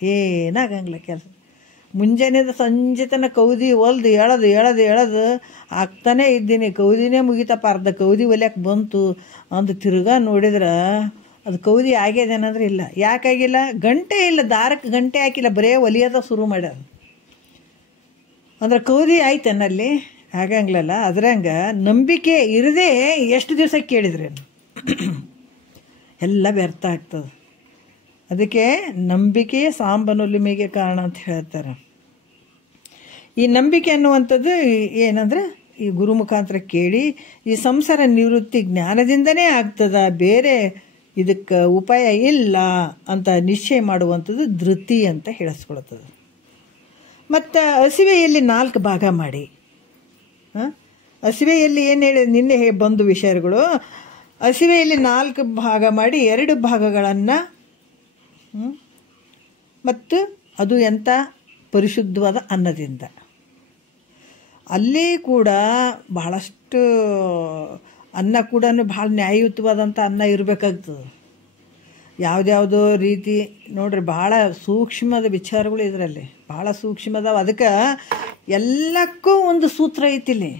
ಏನಾಗಂಗಿಲ್ಲ ಕೆಲಸ. ಮುಂಜಾನೆದ ಸಂಜೆ ತನಕ ಕೌದಿ ಹೊಲ್ದು ಎಳದು ಆಗ್ತಾನೇ ಇದ್ದೀನಿ. ಕೌದಿನೇ ಮುಗಿತಪ್ಪ, ಅರ್ಧ ಕೌದಿ ಒಲ್ಯಾಕೆ ಬಂತು ಅಂದು ತಿರ್ಗಾ ನೋಡಿದ್ರೆ ಅದು ಕೌದಿ ಆಗ್ಯದೇನಂದ್ರೆ ಇಲ್ಲ. ಯಾಕಾಗಿಲ್ಲ? ಗಂಟೆ ಇಲ್ಲ, ದಾರಕ್ಕೆ ಗಂಟೆ ಹಾಕಿಲ್ಲ, ಬರೇ ಒಲಿಯೋದ ಶುರು ಮಾಡ್ಯಾರ ಅಂದ್ರೆ ಕೌದಿ ಆಯ್ತನ್ನಲ್ಲಿ ಆಗಂಗಿಲ್ಲಲ್ಲ. ಅದ್ರಂಗ ನಂಬಿಕೆ ಇರದೇ ಎಷ್ಟು ದಿವಸ ಕೇಳಿದ್ರೇನು ಎಲ್ಲ ವ್ಯರ್ಥ ಆಗ್ತದೆ. ಅದಕ್ಕೆ ನಂಬಿಕೆಯೇ ಸಾಂಬನೊಲಿಮೆಗೆ ಕಾರಣ ಅಂತ ಹೇಳ್ತಾರೆ. ಈ ನಂಬಿಕೆ ಅನ್ನುವಂಥದ್ದು ಏನಂದ್ರೆ ಈ ಗುರು ಮುಖಾಂತರ ಕೇಳಿ ಈ ಸಂಸಾರ ನಿವೃತ್ತಿ ಜ್ಞಾನದಿಂದನೇ ಆಗ್ತದ, ಬೇರೆ ಇದಕ್ಕೆ ಉಪಾಯ ಇಲ್ಲ ಅಂತ ನಿಶ್ಚಯ ಮಾಡುವಂಥದ್ದು ಧೃತಿ ಅಂತ ಹೇಳಿಸ್ಕೊಳ್ತದೆ. ಮತ್ತು ಹಸಿವೆಯಲ್ಲಿ 4 ಭಾಗ ಮಾಡಿ, ಹಸಿವೆಯಲ್ಲಿ ಏನು ಹೇಳಿ ನಿನ್ನೆ ಬಂದು ವಿಷಯಗಳು, ಹಸಿವೆಯಲ್ಲಿ 4 ಭಾಗ ಮಾಡಿ 2 ಭಾಗಗಳನ್ನು ಮತ್ತು ಅದು ಎಂಥ ಪರಿಶುದ್ಧವಾದ ಅನ್ನದಿಂದ. ಅಲ್ಲಿ ಕೂಡ ಬಹಳಷ್ಟು ಅನ್ನ ಕೂಡ ಭಾಳ ನ್ಯಾಯಯುತವಾದಂಥ ಅನ್ನ ಇರಬೇಕಾಗ್ತದೆ. ಯಾವುದ್ಯಾವುದೋ ರೀತಿ ನೋಡ್ರಿ, ಭಾಳ ಸೂಕ್ಷ್ಮದ ವಿಚಾರಗಳು ಇದರಲ್ಲಿ, ಭಾಳ ಸೂಕ್ಷ್ಮದಾವ. ಅದಕ್ಕೆ ಎಲ್ಲಕ್ಕೂ ಒಂದು ಸೂತ್ರ ಐತಿಲ್ಲಿ.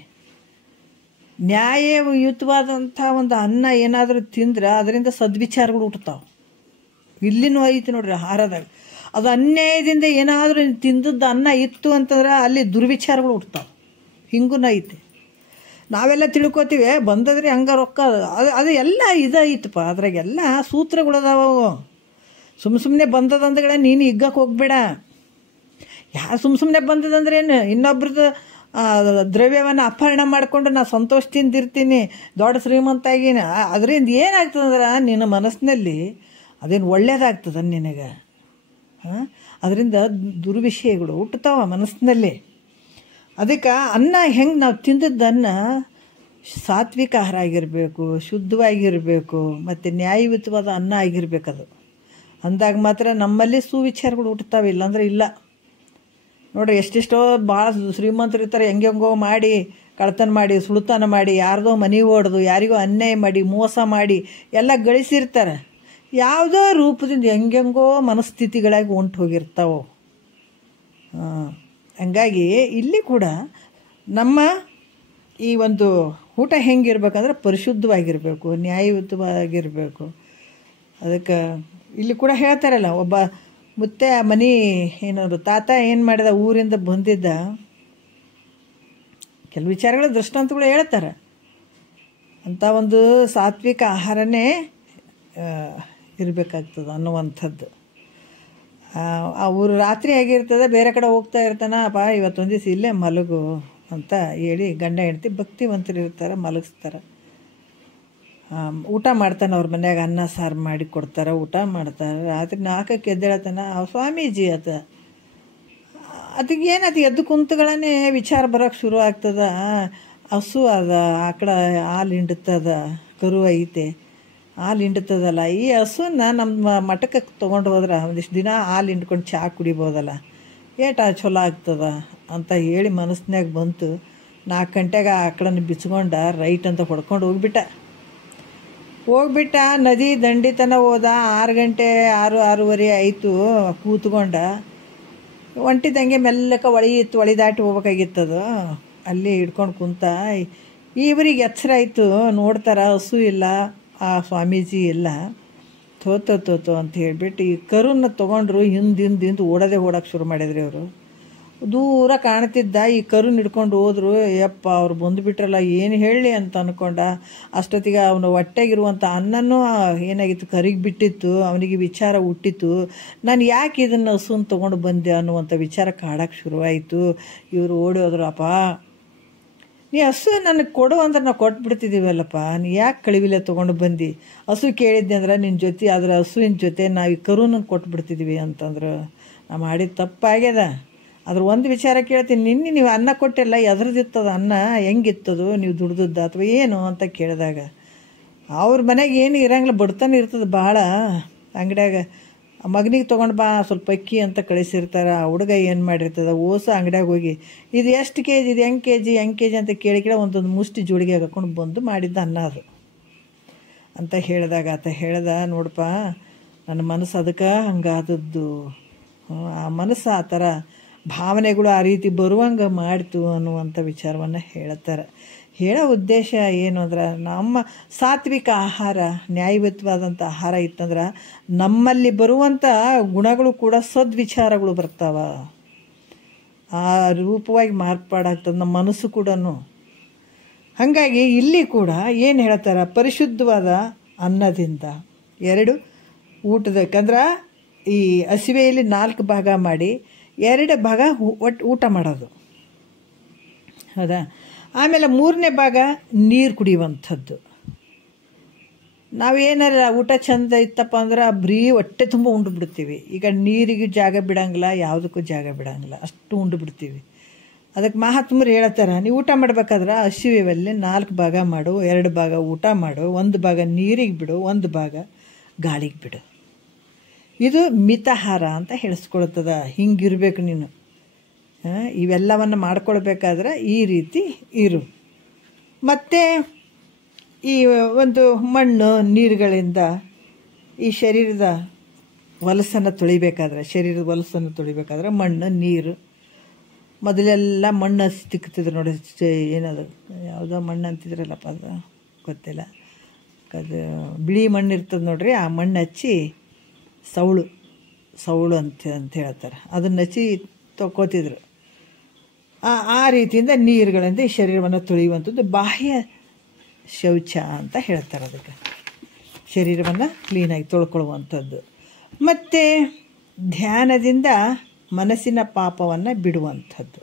ನ್ಯಾಯಯುತವಾದಂಥ ಒಂದು ಅನ್ನ ಏನಾದರೂ ತಿಂದ್ರೆ ಅದರಿಂದ ಸದ್ವಿಚಾರಗಳು ಹುಟ್ಟುತ್ತಾವೆ. ಇಲ್ಲಿನೂ ಐತಿ ನೋಡ್ರಿ ಆಹಾರದಾಗ. ಅದು ಅನ್ಯಾಯದಿಂದ ಏನಾದರೂ ತಿಂದದ್ದು ಅನ್ನ ಇತ್ತು ಅಂತಂದ್ರೆ ಅಲ್ಲಿ ದುರ್ವಿಚಾರಗಳು ಹುಟ್ಟುತ್ತಾವೆ. ಹಿಂಗೂ ಐತಿ. ನಾವೆಲ್ಲ ತಿಳ್ಕೊತೀವಿ ಬಂದದ್ರಿ ಹಂಗೆ ರೊಕ್ಕ, ಅದು ಎಲ್ಲ ಇದೈತಪ್ಪ. ಅದ್ರಾಗೆಲ್ಲ ಸೂತ್ರಗಳದಾವ. ಸುಮ್ಮನೆ ಬಂದದಂದ್ರೆ ನೀನು ಹಿಗ್ಗಕ್ಕೆ ಹೋಗ್ಬೇಡ. ಯಾರು ಸುಮ್ಮನೆ ಬಂದದಂದ್ರೇನು, ಇನ್ನೊಬ್ರದ್ದು ದ್ರವ್ಯವನ್ನು ಅಪಹರಣ ಮಾಡಿಕೊಂಡು ನಾ ಸಂತೋಷದಿಂದ ಇರ್ತೀನಿ, ದೊಡ್ಡ ಶ್ರೀಮಂತಾಗಿನ, ಅದರಿಂದ ಏನಾಗ್ತದಂದ್ರೆ ನಿನ್ನ ಮನಸ್ಸಿನಲ್ಲಿ ಅದೇನು ಒಳ್ಳೇದಾಗ್ತದ ನಿನಗೆ. ಅದರಿಂದ ದುರ್ವಿಷಯಗಳು ಹುಟ್ಟುತ್ತಾವ ಮನಸ್ಸಿನಲ್ಲಿ. ಅದಕ್ಕೆ ಅನ್ನ ಹೆಂಗೆ ನಾವು ತಿಂದದ್ದನ್ನು ಸಾತ್ವಿಕ ಆಹಾರ ಆಗಿರಬೇಕು, ಶುದ್ಧವಾಗಿರಬೇಕು, ಮತ್ತು ನ್ಯಾಯಯುತವಾದ ಅನ್ನ ಆಗಿರ್ಬೇಕದು. ಅಂದಾಗ ಮಾತ್ರ ನಮ್ಮಲ್ಲಿ ಸುವಿಚಾರಗಳು ಹುಟ್ಟುತ್ತಾವೆ, ಇಲ್ಲಾಂದ್ರೆ ಇಲ್ಲ. ನೋಡ್ರಿ, ಎಷ್ಟೆಷ್ಟೋ ಭಾಳ ಶ್ರೀಮಂತರು ಇರ್ತಾರೆ, ಹೆಂಗೆಂಗೋ ಮಾಡಿ ಕಳ್ತನ ಮಾಡಿ ಸುಳ್ತಾನ ಮಾಡಿ ಯಾರ್ದೋ ಮನೆ ಹೊಡೆದು ಯಾರಿಗೋ ಅನ್ಯಾಯ ಮಾಡಿ ಮೋಸ ಮಾಡಿ ಎಲ್ಲ ಗಳಿಸಿರ್ತಾರೆ. ಯಾವುದೋ ರೂಪದಿಂದ ಹೆಂಗೆಂಗೋ ಮನಸ್ಥಿತಿಗಳಾಗಿ ಹೊಂಟು ಹೋಗಿರ್ತಾವೆ. ಹಂಗಾಗಿ ಇಲ್ಲಿ ಕೂಡ ನಮ್ಮ ಈ ಒಂದು ಊಟ ಹೆಂಗಿರ್ಬೇಕಂದ್ರೆ ಪರಿಶುದ್ಧವಾಗಿರಬೇಕು, ನ್ಯಾಯಯುತವಾಗಿರಬೇಕು. ಅದಕ್ಕೆ ಇಲ್ಲಿ ಕೂಡ ಹೇಳ್ತಾರಲ್ಲ, ಒಬ್ಬ ಮುತ್ತೆ ಮನೆ ಏನಾದ್ರು ತಾತ ಏನು ಮಾಡಿದ, ಊರಿಂದ ಬಂದಿದ್ದ, ಕೆಲವು ವಿಚಾರಗಳ ದೃಷ್ಟಾಂತಗಳು ಹೇಳ್ತಾರೆ. ಅಂಥ ಒಂದು ಸಾತ್ವಿಕ ಆಹಾರನೇ ಇರಬೇಕಾಗ್ತದೆ ಅನ್ನುವಂಥದ್ದು. ಅವರು ರಾತ್ರಿ ಆಗಿರ್ತದೆ, ಬೇರೆ ಕಡೆ ಹೋಗ್ತಾ ಇರ್ತಾನೆ, ಅಪ್ಪ ಇವತ್ತೊಂದು ದಿವಸ ಇಲ್ಲೇ ಮಲಗು ಅಂತ ಹೇಳಿ ಗಂಡ ಹೆಂಡತಿ ಭಕ್ತಿವಂತರು ಇರ್ತಾರೆ, ಮಲಗಿಸ್ತಾರೆ. ಊಟ ಮಾಡ್ತಾನೆ ಅವ್ರ ಮನ್ಯಾಗ, ಅನ್ನ ಸಾರು ಮಾಡಿ ಕೊಡ್ತಾರೆ, ಊಟ ಮಾಡ್ತಾರೆ. ರಾತ್ರಿ 4ಕ್ಕೆ ಎದ್ದೇಳತಾನ ಸ್ವಾಮೀಜಿ ಆತ. ಅದಕ್ಕೆ ಏನದು ಎದ್ದು ಕುಂತಗಳೇ ವಿಚಾರ ಬರೋಕ್ಕೆ ಶುರು ಆಗ್ತದ. ಹಸು ಅದ, ಆಕಳ ಹಾಲು ಹಿಂಡುತ್ತದ, ಕರು ಐತೆ, ಹಾಲು ಹಿಂಡುತ್ತದಲ್ಲ, ಈ ಹಸುನ ನಮ್ಮ ಮಠಕ್ಕೆ ತೊಗೊಂಡು ಹೋದ್ರೆ ಒಂದಿಷ್ಟು ದಿನ ಹಾಲು ಹಿಂಡ್ಕೊಂಡು ಚಹಾ ಕುಡಿಬೋದಲ್ಲ, ಚಲೋ ಆಗ್ತದ ಅಂತ ಹೇಳಿ ಮನಸ್ಸಿನಾಗ ಬಂತು. 4 ಗಂಟೆಗೆ ಆಕಳನ್ನು ಬಿಚ್ಕೊಂಡು ರೈಟ್ ಅಂತ ಹೊಡ್ಕೊಂಡು ಹೋಗ್ಬಿಟ್ಟ. ನದಿ ದಂಡಿ ತನಕ ಹೋದ. 6 ಗಂಟೆ 6:30 ಆಯಿತು. ಕೂತ್ಕೊಂಡ ಒಂಟಿದಂಗೆ ಮೆಲ್ಲಕ್ಕೆ ಹೊಳಿ ದಾಟಿ ಹೋಗ್ಬೇಕಾಗಿತ್ತದು. ಅಲ್ಲಿ ಹಿಡ್ಕೊಂಡು ಕುಂತ. ಇವರಿಗೆ ಎಚ್ಚರ ಆಯಿತು, ನೋಡ್ತಾರ ಹಸು ಇಲ್ಲ, ಆ ಸ್ವಾಮೀಜಿ ಇಲ್ಲ. ತೋತೋ ಅಂತ ಹೇಳಿಬಿಟ್ಟು ಈ ಕರುನ ತೊಗೊಂಡ್ರು. ಹಿಂದಿಂದ ಓಡೋಕ್ಕೆ ಶುರು ಮಾಡಿದ್ರಿ ಅವರು. ದೂರ ಕಾಣ್ತಿದ್ದ ಈ ಕರುನ ಹಿಡ್ಕೊಂಡು ಹೋದ್ರು. ಯಪ್ಪ ಅವ್ರು ಬಂದುಬಿಟ್ರಲ್ಲ, ಏನು ಹೇಳಲಿ ಅಂತ ಅಂದ್ಕೊಂಡ. ಅಷ್ಟೊತ್ತಿಗೆ ಅವನು ಹೊಟ್ಟೆಗಿರುವಂಥ ಅನ್ನನೂ ಏನಾಗಿತ್ತು, ಕರಿಗೆ ಬಿಟ್ಟಿತ್ತು. ಅವನಿಗೆ ವಿಚಾರ ಹುಟ್ಟಿತ್ತು, ನಾನು ಯಾಕೆ ಇದನ್ನು ಹಸುನ ತೊಗೊಂಡು ಬಂದೆ ಅನ್ನುವಂಥ ವಿಚಾರ ಕಾಡೋಕ್ಕೆ ಶುರುವಾಯಿತು. ಇವರು ಓಡಿ ಹೋದ್ರು. ಅಪ್ಪ ನೀ ಹಸು ನನಗೆ ಕೊಡು ಅಂದ್ರೆ ನಾವು ಕೊಟ್ಬಿಡ್ತಿದ್ದೀವಲ್ಲಪ್ಪ, ನೀ ಯಾಕೆ ಕಳಿವಿಲೆ ತೊಗೊಂಡು ಬಂದು? ಹಸು ಕೇಳಿದ್ದೆ ಅಂದ್ರೆ ನಿನ್ನ ಜೊತೆ, ಅದರ ಹಸುವಿನ ಜೊತೆ ನಾವು ಈ ಕರುನ ಕೊಟ್ಬಿಡ್ತಿದ್ದೀವಿ ಅಂತಂದ್ರೆ ನಾ ಮಾಡಿದ ತಪ್ಪಾಗ್ಯದ. ಅದ್ರ ಒಂದು ವಿಚಾರ ಕೇಳ್ತೀನಿ, ನಿನ್ನೆ ನೀವು ಅನ್ನ ಕೊಟ್ಟಿಲ್ಲ, ಎದ್ರದಿತ್ತದ ಅನ್ನ, ಹೆಂಗಿತ್ತದು, ನೀವು ದುಡ್ದದ್ದು ಅಥವಾ ಏನು ಅಂತ ಕೇಳಿದಾಗ ಅವ್ರ ಮನೆಗೆ ಏನು ಇರಂಗಿಲ್ಲ, ಬಡ್ತಾನೆ ಇರ್ತದೆ ಭಾಳ. ಅಂಗಡಿಯಾಗ ಮಗನಿಗೆ ತೊಗೊಂಡು ಬಾ ಸ್ವಲ್ಪ ಅಕ್ಕಿ ಅಂತ ಕಳಿಸಿರ್ತಾರೆ. ಆ ಹುಡುಗ ಏನು ಮಾಡಿರ್ತದೆ, ಓಸ ಅಂಗಡಿಯಾಗ ಹೋಗಿ ಇದು ಎಷ್ಟು ಕೆ ಜಿ, ಇದು ಹೆಂಗೆ ಕೆ ಜಿ ಅಂತ ಕೇಳಿ ಒಂದೊಂದು ಮುಷ್ಟಿ ಜೋಳಿಗೆ ಹಾಕೊಂಡು ಬಂದು ಮಾಡಿದ್ದ ಅನ್ನ ಅದು ಅಂತ ಹೇಳಿದಾಗ ಆತ ಹೇಳ್ದ, ನೋಡಪ್ಪ ನನ್ನ ಮನಸ್ಸು ಅದಕ್ಕೆ ಹಂಗಾದದ್ದು, ಆ ಮನಸ್ಸು ಆ ಥರ ಭಾವನೆಗಳು ಆ ರೀತಿ ಬರುವಂಗೆ ಮಾಡ್ತು ಅನ್ನುವಂಥ ವಿಚಾರವನ್ನು ಹೇಳ್ತಾರೆ. ಹೇಳೋ ಉದ್ದೇಶ ಏನು ಅಂದ್ರೆ, ನಮ್ಮ ಸಾತ್ವಿಕ ಆಹಾರ, ನ್ಯಾಯಯುತವಾದಂಥ ಆಹಾರ ಇತ್ತಂದ್ರೆ ನಮ್ಮಲ್ಲಿ ಬರುವಂಥ ಗುಣಗಳು ಕೂಡ ಸದ್ವಿಚಾರಗಳು ಬರ್ತಾವ, ಆ ರೂಪವಾಗಿ ಮಾರ್ಪಾಡಾಗ್ತದೆ ನಮ್ಮ ಮನಸ್ಸು ಕೂಡ. ಹಾಗಾಗಿ ಇಲ್ಲಿ ಕೂಡ ಏನು ಹೇಳ್ತಾರೆ, ಪರಿಶುದ್ಧವಾದ ಅನ್ನದಿಂದ 2 ಊಟದಕ್ಕಂದ್ರೆ ಈ ಹಸಿವೆಯಲ್ಲಿ 4 ಭಾಗ ಮಾಡಿ 2 ಭಾಗ ಊಟ ಮಾಡೋದು, ಹೌದಾ. ಆಮೇಲೆ 3ನೇ ಭಾಗ ನೀರು ಕುಡಿಯುವಂಥದ್ದು. ನಾವೇನಾರ ಊಟ ಚಂದ ಇತ್ತಪ್ಪ ಅಂದ್ರೆ ಬರೀ ಹೊಟ್ಟೆ ತುಂಬ ಉಂಡು ಬಿಡ್ತೀವಿ. ಈಗ ನೀರಿಗೆ ಜಾಗ ಬಿಡಂಗಿಲ್ಲ, ಯಾವುದಕ್ಕೂ ಜಾಗ ಬಿಡಂಗಿಲ್ಲ, ಅಷ್ಟು ಉಂಡು ಬಿಡ್ತೀವಿ. ಅದಕ್ಕೆ ಮಹಾತ್ಮರು ಹೇಳ್ತಾರೆ, ನೀವು ಊಟ ಮಾಡಬೇಕಾದ್ರೆ ಹಸಿವೆಯಲ್ಲಿ 4 ಭಾಗ ಮಾಡು, 2 ಭಾಗ ಊಟ ಮಾಡು, 1 ಭಾಗ ನೀರಿಗೆ ಬಿಡು, 1 ಭಾಗ ಗಾಳಿಗೆ ಬಿಡು. ಇದು ಮಿತಾಹಾರ ಅಂತ ಹೇಳಿಸ್ಕೊಳ್ತದ. ಹಿಂಗಿರ್ಬೇಕು ನೀನು, ಇವೆಲ್ಲವನ್ನು ಮಾಡ್ಕೊಳ್ಬೇಕಾದ್ರೆ ಈ ರೀತಿ ಇರು. ಮತ್ತು ಈ ಒಂದು ಮಣ್ಣು ನೀರುಗಳಿಂದ ಈ ಶರೀರದ ಹೊಲಸನ್ನು ತೊಳಿಬೇಕಾದ್ರೆ ಮಣ್ಣು ನೀರು ಮೊದಲೆಲ್ಲ ಮಣ್ಣು ತಿಕ್ತಿದ್ರು ನೋಡಿ. ಏನದು ಯಾವುದೋ ಮಣ್ಣು ಅಂತಿದ್ರಲ್ಲಪ್ಪ, ಅದು ಗೊತ್ತಿಲ್ಲ. ಅದು ಬಿಳಿ ಮಣ್ಣು ಇರ್ತದೆ ನೋಡ್ರಿ, ಆ ಮಣ್ಣು ಹಚ್ಚಿ ಸೌಳು ಅಂತ ಹೇಳ್ತಾರೆ, ಅದನ್ನು ಹಚ್ಚಿ ತೊಗೋತಿದ್ರು. ಆ ರೀತಿಯಿಂದ ನೀರುಗಳಿಂದ ಈ ಶರೀರವನ್ನು ತೊಳೆಯುವಂಥದ್ದು ಬಾಹ್ಯ ಶೌಚ ಅಂತ ಹೇಳ್ತಾರೆ. ಅದಕ್ಕೆ ಶರೀರವನ್ನು ಕ್ಲೀನಾಗಿ ತೊಳ್ಕೊಳ್ಳುವಂಥದ್ದು. ಮತ್ತು ಧ್ಯಾನದಿಂದ ಮನಸ್ಸಿನ ಪಾಪವನ್ನು ಬಿಡುವಂಥದ್ದು.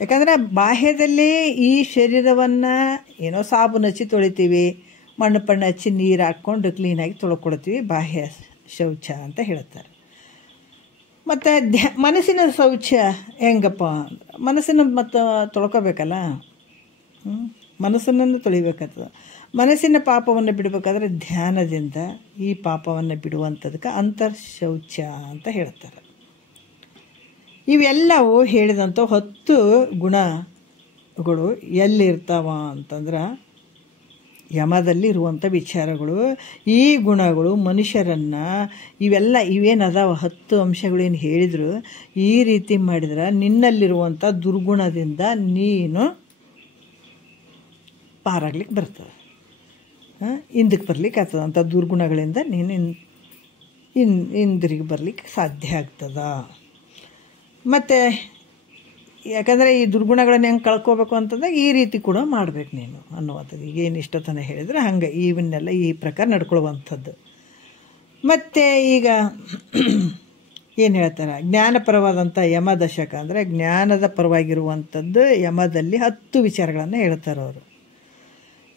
ಯಾಕಂದರೆ ಬಾಹ್ಯದಲ್ಲಿ ಈ ಶರೀರವನ್ನು ಏನೋ ಸಾಬೂನು ಹಚ್ಚಿ ತೊಳಿತೀವಿ, ಮಣ್ಣು ಹಚ್ಚಿ ನೀರು ಹಾಕ್ಕೊಂಡು ಕ್ಲೀನಾಗಿ ತೊಳ್ಕೊಳ್ತೀವಿ, ಬಾಹ್ಯ ಶೌಚ ಅಂತ ಹೇಳ್ತಾರೆ. ಮತ್ತು ಮನಸ್ಸಿನ ಶೌಚ ಹೆಂಗಪ್ಪ, ಮನಸ್ಸನ್ನು ಮತ್ತು ತೊಳ್ಕೊಬೇಕಲ್ಲ, ಮನಸ್ಸನ್ನು ತೊಳಿಬೇಕಾಗ್ತದೆ. ಮನಸ್ಸಿನ ಪಾಪವನ್ನು ಬಿಡಬೇಕಾದ್ರೆ ಧ್ಯಾನದಿಂದ ಈ ಪಾಪವನ್ನು ಬಿಡುವಂಥದಕ್ಕೆ ಅಂತರ್ಶೌಚ ಅಂತ ಹೇಳ್ತಾರೆ. ಇವೆಲ್ಲವೂ ಹೇಳಿದಂಥ 10 ಗುಣಗಳು ಎಲ್ಲಿರ್ತಾವ ಅಂತಂದ್ರೆ ಯಮದಲ್ಲಿರುವಂಥ ವಿಚಾರಗಳು. ಈ ಗುಣಗಳು ಮನುಷ್ಯರನ್ನು ಇವೇನದಾವ 10 ಅಂಶಗಳೇನು ಹೇಳಿದ್ರು, ಈ ರೀತಿ ಮಾಡಿದ್ರೆ ನಿನ್ನಲ್ಲಿರುವಂಥ ದುರ್ಗುಣದಿಂದ ನೀನು ಪಾರಾಗ್ಲಿಕ್ಕೆ ಬರ್ತದೆ, ಹಿಂದಕ್ಕೆ ಬರ್ಲಿಕ್ಕೆ ಆಗ್ತದೆ. ಅಂಥ ದುರ್ಗುಣಗಳಿಂದ ನೀನು ಹಿಂದಿರುಗಿ ಬರಲಿಕ್ಕೆ ಸಾಧ್ಯ ಆಗ್ತದ. ಮತ್ತು ಯಾಕಂದರೆ ಈ ದುರ್ಗುಣಗಳನ್ನು ಹೆಂಗೆ ಕಳ್ಕೋಬೇಕು ಅಂತಂದ್ರೆ ಈ ರೀತಿ ಕೂಡ ಮಾಡಬೇಕು ನೀನು ಅನ್ನುವಂಥದ್ದು. ಈಗೇನು ಇಷ್ಟೊತ್ತನ ಹೇಳಿದರೆ ಹಂಗೆ ಇವನ್ನೆಲ್ಲ ಈ ಪ್ರಕಾರ ನಡ್ಕೊಳ್ಳುವಂಥದ್ದು. ಮತ್ತು ಈಗ ಏನು ಹೇಳ್ತಾರೆ, ಜ್ಞಾನಪರವಾದಂಥ ಯಮದಶಕ ಅಂದರೆ ಜ್ಞಾನದ ಪರವಾಗಿರುವಂಥದ್ದು ಯಮದಲ್ಲಿ 10 ವಿಚಾರಗಳನ್ನು ಹೇಳ್ತಾರೆ ಅವರು.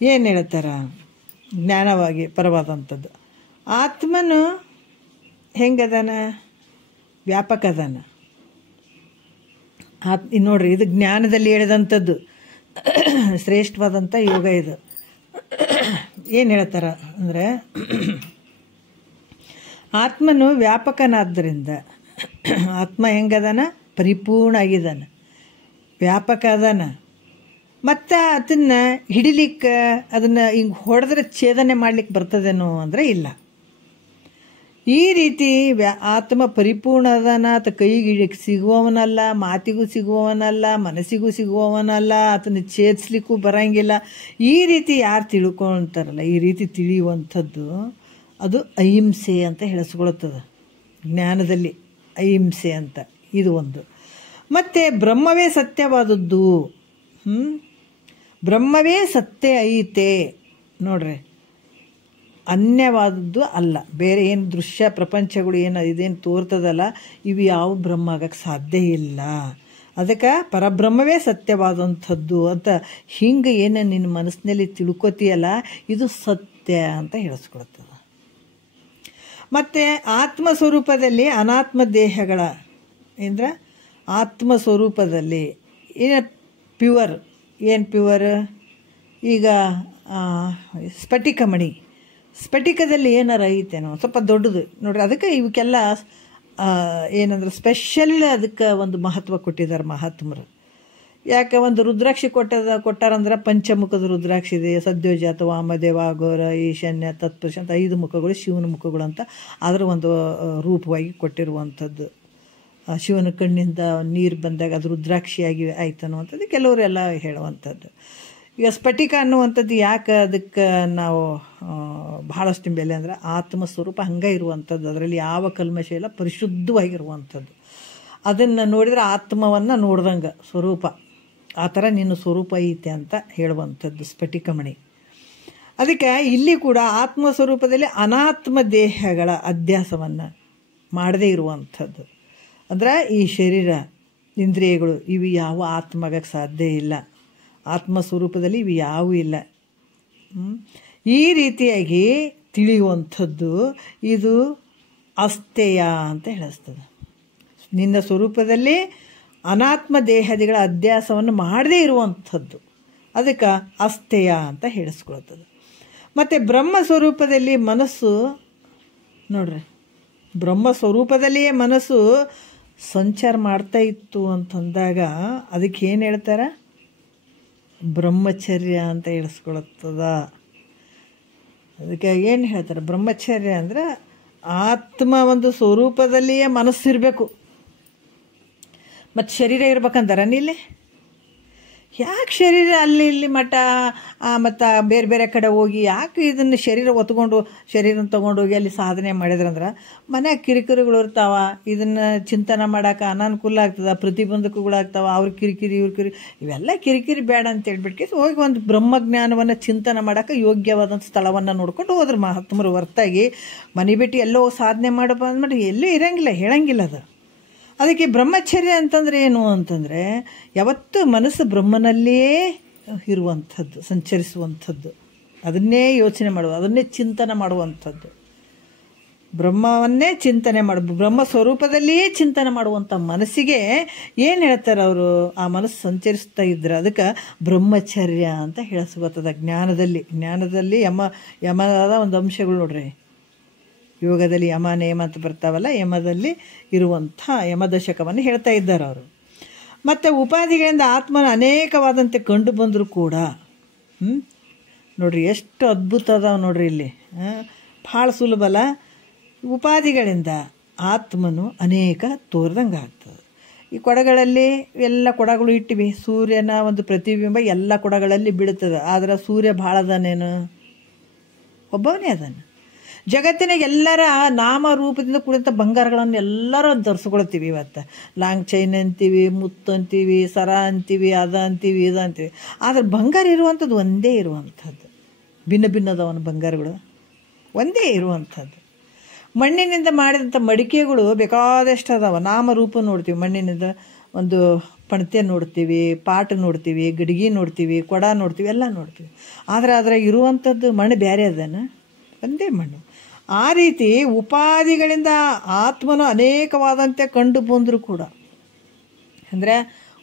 ಏನು ಹೇಳ್ತಾರೆ, ಜ್ಞಾನವಾಗಿ ಪರವಾದಂಥದ್ದು ಆತ್ಮನು ಹೆಂಗದಾನ, ವ್ಯಾಪಕ ಅದಾನ. ನೋಡ್ರಿ, ಇದು ಜ್ಞಾನದಲ್ಲಿ ಹೇಳಿದಂಥದ್ದು ಶ್ರೇಷ್ಠವಾದಂಥ ಯೋಗ ಇದು. ಏನು ಹೇಳ್ತಾರೆ ಅಂದರೆ, ಆತ್ಮನು ವ್ಯಾಪಕನಾದ್ದರಿಂದ ಆತ್ಮ ಹೆಂಗದಾನ, ಪರಿಪೂರ್ಣ ಆಗಿದ್ದಾನೆ, ವ್ಯಾಪಕ ಅದಾನ. ಮತ್ತು ಅದನ್ನು ಹಿಡಿಲಿಕ್ಕೆ, ಅದನ್ನು ಹಿಂಗೆ ಹೊಡೆದ್ರೆ ಛೇದನೆ ಮಾಡಲಿಕ್ಕೆ ಬರ್ತದೇನೋ ಅಂದರೆ ಇಲ್ಲ. ಈ ರೀತಿ ಆತ್ಮ ಪರಿಪೂರ್ಣ ಅದಾನ. ಆತ ಕೈಗೆ ಸಿಗುವವನಲ್ಲ, ಮಾತಿಗೂ ಸಿಗುವವನಲ್ಲ, ಮನಸ್ಸಿಗೂ ಸಿಗುವವನಲ್ಲ, ಆತನ ಛೇದಿಸ್ಲಿಕ್ಕೂ ಬರೋಂಗಿಲ್ಲ. ಈ ರೀತಿ ಯಾರು ತಿಳ್ಕೊಳ್ತಾರಲ್ಲ, ಈ ರೀತಿ ತಿಳಿಯುವಂಥದ್ದು ಅದು ಅಹಿಂಸೆ ಅಂತ ಹೇಳಿಸ್ಕೊಳ್ತದೆ ಜ್ಞಾನದಲ್ಲಿ, ಅಹಿಂಸೆ ಅಂತ. ಇದು ಒಂದು. ಮತ್ತು ಬ್ರಹ್ಮವೇ ಸತ್ಯವಾದದ್ದು, ಬ್ರಹ್ಮವೇ ಸತ್ಯ ಐತೆ ನೋಡ್ರಿ, ಅನ್ಯವಾದದ್ದು ಅಲ್ಲ. ಬೇರೆ ಏನು ದೃಶ್ಯ ಪ್ರಪಂಚಗಳು ಇದೇನು ತೋರ್ತದಲ್ಲ, ಇವು ಯಾವ ಬ್ರಹ್ಮ ಆಗಕ್ಕೆ ಸಾಧ್ಯ ಇಲ್ಲ. ಅದಕ್ಕೆ ಪರಬ್ರಹ್ಮವೇ ಸತ್ಯವಾದಂಥದ್ದು ಅಂತ ಹಿಂಗೆ ಏನು ನಿನ್ನ ಮನಸ್ಸಿನಲ್ಲಿ ತಿಳ್ಕೊತೀಯಲ್ಲ, ಇದು ಸತ್ಯ ಅಂತ ಹೇಳಿಸ್ಕೊಳ್ತದೆ. ಮತ್ತು ಆತ್ಮಸ್ವರೂಪದಲ್ಲಿ ಅನಾತ್ಮ ದೇಹಗಳ ಅಂದರೆ ಆತ್ಮಸ್ವರೂಪದಲ್ಲಿ ಏನು ಪ್ಯೂರ್, ಏನು ಪ್ಯೂರ್, ಈಗ ಸ್ಫಟಿಕಮಣಿ, ಸ್ಫಟಿಕದಲ್ಲಿ ಏನಾರ ಐತೇನೋ ಸ್ವಲ್ಪ ದೊಡ್ಡದು ನೋಡ್ರಿ. ಅದಕ್ಕೆ ಇವಕ್ಕೆಲ್ಲ ಏನಂದ್ರೆ ಸ್ಪೆಷಲ್ ಅದಕ್ಕೆ ಒಂದು ಮಹತ್ವ ಕೊಟ್ಟಿದ್ದಾರೆ ಮಹಾತ್ಮರು. ಯಾಕೆ ಒಂದು ರುದ್ರಾಕ್ಷಿ ಕೊಟ್ಟಾರಂದ್ರೆ ಪಂಚಮುಖದ ರುದ್ರಾಕ್ಷಿ ಇದೆ, ಸದ್ಯೋಜಾತ, ವಾಮದೇವ, ಅಘೋರ, ಈಶಾನ್ಯ, ತತ್ಪುರುಷ ಅಂತ 5 ಮುಖಗಳು ಶಿವನ ಮುಖಗಳು ಅಂತ ಅದರ ಒಂದು ರೂಪವಾಗಿ ಕೊಟ್ಟಿರುವಂಥದ್ದು. ಶಿವನ ಕಣ್ಣಿಂದ ನೀರು ಬಂದಾಗ ಅದು ರುದ್ರಾಕ್ಷಿಯಾಗಿ ಆಯ್ತು ಅನ್ನುವಂಥದ್ದು ಕೆಲವರೆಲ್ಲ ಹೇಳುವಂಥದ್ದು. ಈಗ ಸ್ಫಟಿಕ ಅನ್ನುವಂಥದ್ದು ಯಾಕೆ ಅದಕ್ಕೆ ನಾವು ಬಹಳಷ್ಟು ಬೆಲೆ ಅಂದರೆ ಆತ್ಮಸ್ವರೂಪ ಹಂಗೆ ಇರುವಂಥದ್ದು, ಅದರಲ್ಲಿ ಯಾವ ಕಲ್ಮಶ ಇಲ್ಲ, ಪರಿಶುದ್ಧವಾಗಿರುವಂಥದ್ದು. ಅದನ್ನು ನೋಡಿದರೆ ಆತ್ಮವನ್ನು ನೋಡ್ದಂಗೆ ಸ್ವರೂಪ, ಆ ಥರ ನಿನ್ನ ಸ್ವರೂಪ ಐತೆ ಅಂತ ಹೇಳುವಂಥದ್ದು ಸ್ಫಟಿಕಮಣಿ. ಅದಕ್ಕೆ ಇಲ್ಲಿ ಕೂಡ ಆತ್ಮಸ್ವರೂಪದಲ್ಲಿ ಅನಾತ್ಮ ದೇಹಗಳ ಅಧ್ಯಾಸವನ್ನು ಮಾಡದೇ ಇರುವಂಥದ್ದು. ಅಂದ್ರೆ ಈ ಶರೀರ, ಇಂದ್ರಿಯಗಳು ಇವು ಯಾವ ಆತ್ಮಗಕ್ಕೆ ಸಾಧ್ಯ ಇಲ್ಲ, ಆತ್ಮಸ್ವರೂಪದಲ್ಲಿ ಇವು ಯಾವೂ ಇಲ್ಲ. ಈ ರೀತಿಯಾಗಿ ತಿಳಿಯುವಂಥದ್ದು ಇದು ಅಸ್ಥೇಯ ಅಂತ ಹೇಳಿಸ್ತದೆ. ನಿನ್ನ ಸ್ವರೂಪದಲ್ಲಿ ಅನಾತ್ಮ ದೇಹದಿಗಳ ಅಧ್ಯಾಸವನ್ನು ಮಾಡದೇ ಇರುವಂಥದ್ದು, ಅದಕ್ಕೆ ಅಸ್ಥೇಯ ಅಂತ ಹೇಳಿಸ್ಕೊಳ್ತದೆ. ಮತ್ತು ಬ್ರಹ್ಮ ಸ್ವರೂಪದಲ್ಲಿ ಮನಸ್ಸು ನೋಡ್ರಿ, ಬ್ರಹ್ಮ ಸ್ವರೂಪದಲ್ಲಿಯೇ ಮನಸ್ಸು ಸಂಚಾರ ಮಾಡ್ತಾ ಇತ್ತು ಅಂತಂದಾಗ ಅದಕ್ಕೆ ಏನು ಹೇಳ್ತಾರೆ, ಬ್ರಹ್ಮಚರ್ಯ ಅಂತ ಹೇಳಿಸ್ಕೊಳತ್ತದ. ಅದಕ್ಕೆ ಏನು ಹೇಳ್ತಾರೆ, ಬ್ರಹ್ಮಚರ್ಯ ಅಂದರೆ ಆತ್ಮ ಒಂದು ಸ್ವರೂಪದಲ್ಲಿಯೇ ಮನಸ್ಸಿರಬೇಕು. ಮತ್ತು ಶರೀರ ಇರ್ಬೇಕಂತಾರ ಇಲ್ಲಿ. ಯಾಕೆ ಶರೀರ ಅಲ್ಲಿ ಇಲ್ಲಿ ಮಠ ಮತ್ತು ಬೇರೆ ಬೇರೆ ಕಡೆ ಹೋಗಿ ಯಾಕೆ ಇದನ್ನು ಶರೀರ ಹೊತ್ಕೊಂಡು ಶರೀರನ ತೊಗೊಂಡೋಗಿ ಅಲ್ಲಿ ಸಾಧನೆ ಮಾಡಿದ್ರಂದ್ರೆ ಮನ್ಯಾಗ ಕಿರಿಕಿರಿಗಳು ಇರ್ತಾವ, ಇದನ್ನು ಚಿಂತನೆ ಮಾಡೋಕೆ ಅನಾನುಕೂಲ ಆಗ್ತದೆ, ಪ್ರತಿಬಂಧಕಗಳಾಗ್ತಾವೆ, ಅವ್ರ ಕಿರಿಕಿರಿ ಇವ್ರ ಕಿರಿ ಇವೆಲ್ಲ ಕಿರಿಕಿರಿ ಬೇಡ ಅಂತ ಹೇಳ್ಬಿಟ್ಟು ಹೋಗಿ ಒಂದು ಬ್ರಹ್ಮಜ್ಞಾನವನ್ನು ಚಿಂತನೆ ಮಾಡೋಕೆ ಯೋಗ್ಯವಾದಂಥ ಸ್ಥಳವನ್ನು ನೋಡ್ಕೊಂಡು ಹೋದ್ರೆ ಮಹಾತ್ಮರು ಹೊರತಾಗಿ ಮನೆ ಬಿಟ್ಟು ಎಲ್ಲೋ ಸಾಧನೆ ಮಾಡಪ್ಪ ಅಂದ್ಬಿಟ್ಟು ಎಲ್ಲೂ ಇರೋಂಗಿಲ್ಲ, ಹೇಳಂಗಿಲ್ಲ ಅದು. ಅದಕ್ಕೆ ಬ್ರಹ್ಮಚರ್ಯ ಅಂತಂದರೆ ಏನು ಅಂತಂದರೆ ಯಾವತ್ತೂ ಮನಸ್ಸು ಬ್ರಹ್ಮನಲ್ಲಿಯೇ ಇರುವಂಥದ್ದು, ಸಂಚರಿಸುವಂಥದ್ದು, ಅದನ್ನೇ ಯೋಚನೆ ಮಾಡುವ, ಅದನ್ನೇ ಚಿಂತನೆ ಮಾಡುವಂಥದ್ದು, ಬ್ರಹ್ಮವನ್ನೇ ಚಿಂತನೆ ಬ್ರಹ್ಮ ಸ್ವರೂಪದಲ್ಲಿಯೇ ಚಿಂತನೆ ಮಾಡುವಂಥ ಮನಸ್ಸಿಗೆ ಏನು ಹೇಳ್ತಾರೆ ಅವರು, ಆ ಮನಸ್ಸು ಸಂಚರಿಸ್ತಾ ಇದ್ರೆ ಅದಕ್ಕೆ ಬ್ರಹ್ಮಚರ್ಯ ಅಂತ ಹೇಳಿಸ್ಕೊತದ. ಜ್ಞಾನದಲ್ಲಿ ಯಮದ ಒಂದು ಅಂಶಗಳು ನೋಡ್ರಿ, ಯೋಗದಲ್ಲಿ ಯಮ ನೇಮ ಅಂತ ಬರ್ತಾವಲ್ಲ, ಯಮದಲ್ಲಿ ಇರುವಂಥ ಯಮದಶಕವನ್ನು ಹೇಳ್ತಾ ಇದ್ದಾರೆ ಅವರು. ಮತ್ತು ಉಪಾಧಿಗಳಿಂದ ಆತ್ಮನ ಅನೇಕವಾದಂತೆ ಕಂಡು ಬಂದರೂ ಕೂಡ ನೋಡ್ರಿ ಎಷ್ಟು ಅದ್ಭುತ ಅದಾವ ನೋಡ್ರಿ ಇಲ್ಲಿ. ಭಾಳ ಸುಲಭಲ್ಲ. ಉಪಾಧಿಗಳಿಂದ ಆತ್ಮನು ಅನೇಕ ತೋರ್ದಂಗೆ ಆಗ್ತದೆ. ಈ ಕೊಡಗಳಲ್ಲಿ ಎಲ್ಲ ಕೊಡಗಳು ಇಟ್ಟಿವಿ, ಸೂರ್ಯನ ಒಂದು ಪ್ರತಿಬಿಂಬ ಎಲ್ಲ ಕೊಡಗಳಲ್ಲಿ ಬೀಳುತ್ತದೆ. ಆದರೆ ಸೂರ್ಯ ಭಾಳ ಅದಾನೇನು? ಒಬ್ಬವನೇ ಅದಾನ. ಜಗತ್ತಿನಾಗ ಎಲ್ಲರ ನಾಮರೂಪದಿಂದ ಕೂಡಿದಂಥ ಬಂಗಾರಗಳನ್ನು ಎಲ್ಲರೂ ಧರಿಸ್ಕೊಳ್ತೀವಿ. ಇವತ್ತು ಲಾಂಗ್ ಚೈನ್ ಅಂತೀವಿ, ಮುತ್ತು ಅಂತೀವಿ, ಸರ ಅಂತೀವಿ, ಅದ ಅಂತೀವಿ, ಇದು ಅಂತೀವಿ. ಆದರೆ ಬಂಗಾರ ಇರುವಂಥದ್ದು ಒಂದೇ ಇರುವಂಥದ್ದು. ಭಿನ್ನ ಭಿನ್ನದವನ ಬಂಗಾರಗಳು ಒಂದೇ ಇರುವಂಥದ್ದು. ಮಣ್ಣಿನಿಂದ ಮಾಡಿದಂಥ ಮಡಿಕೆಗಳು ಬೇಕಾದಷ್ಟು ಅದಾವ. ನಾಮರೂಪ ನೋಡ್ತೀವಿ, ಮಣ್ಣಿನಿಂದ ಒಂದು ಪಣತೆ ನೋಡ್ತೀವಿ, ಪಾಟ್ ನೋಡ್ತೀವಿ, ಗಡಿಗೆ ನೋಡ್ತೀವಿ, ಕೊಡ ನೋಡ್ತೀವಿ, ಎಲ್ಲ ನೋಡ್ತೀವಿ. ಆದರೆ ಅದ್ರಾಗ ಇರುವಂಥದ್ದು ಮಣ್ಣು ಬೇರೆ ಅದೇನ? ಒಂದೇ ಮಣ್ಣು. ಆ ರೀತಿ ಉಪಾಧಿಗಳಿಂದ ಆತ್ಮನು ಅನೇಕವಾದಂತೆ ಕಂಡು ಬಂದರೂ ಕೂಡ, ಅಂದರೆ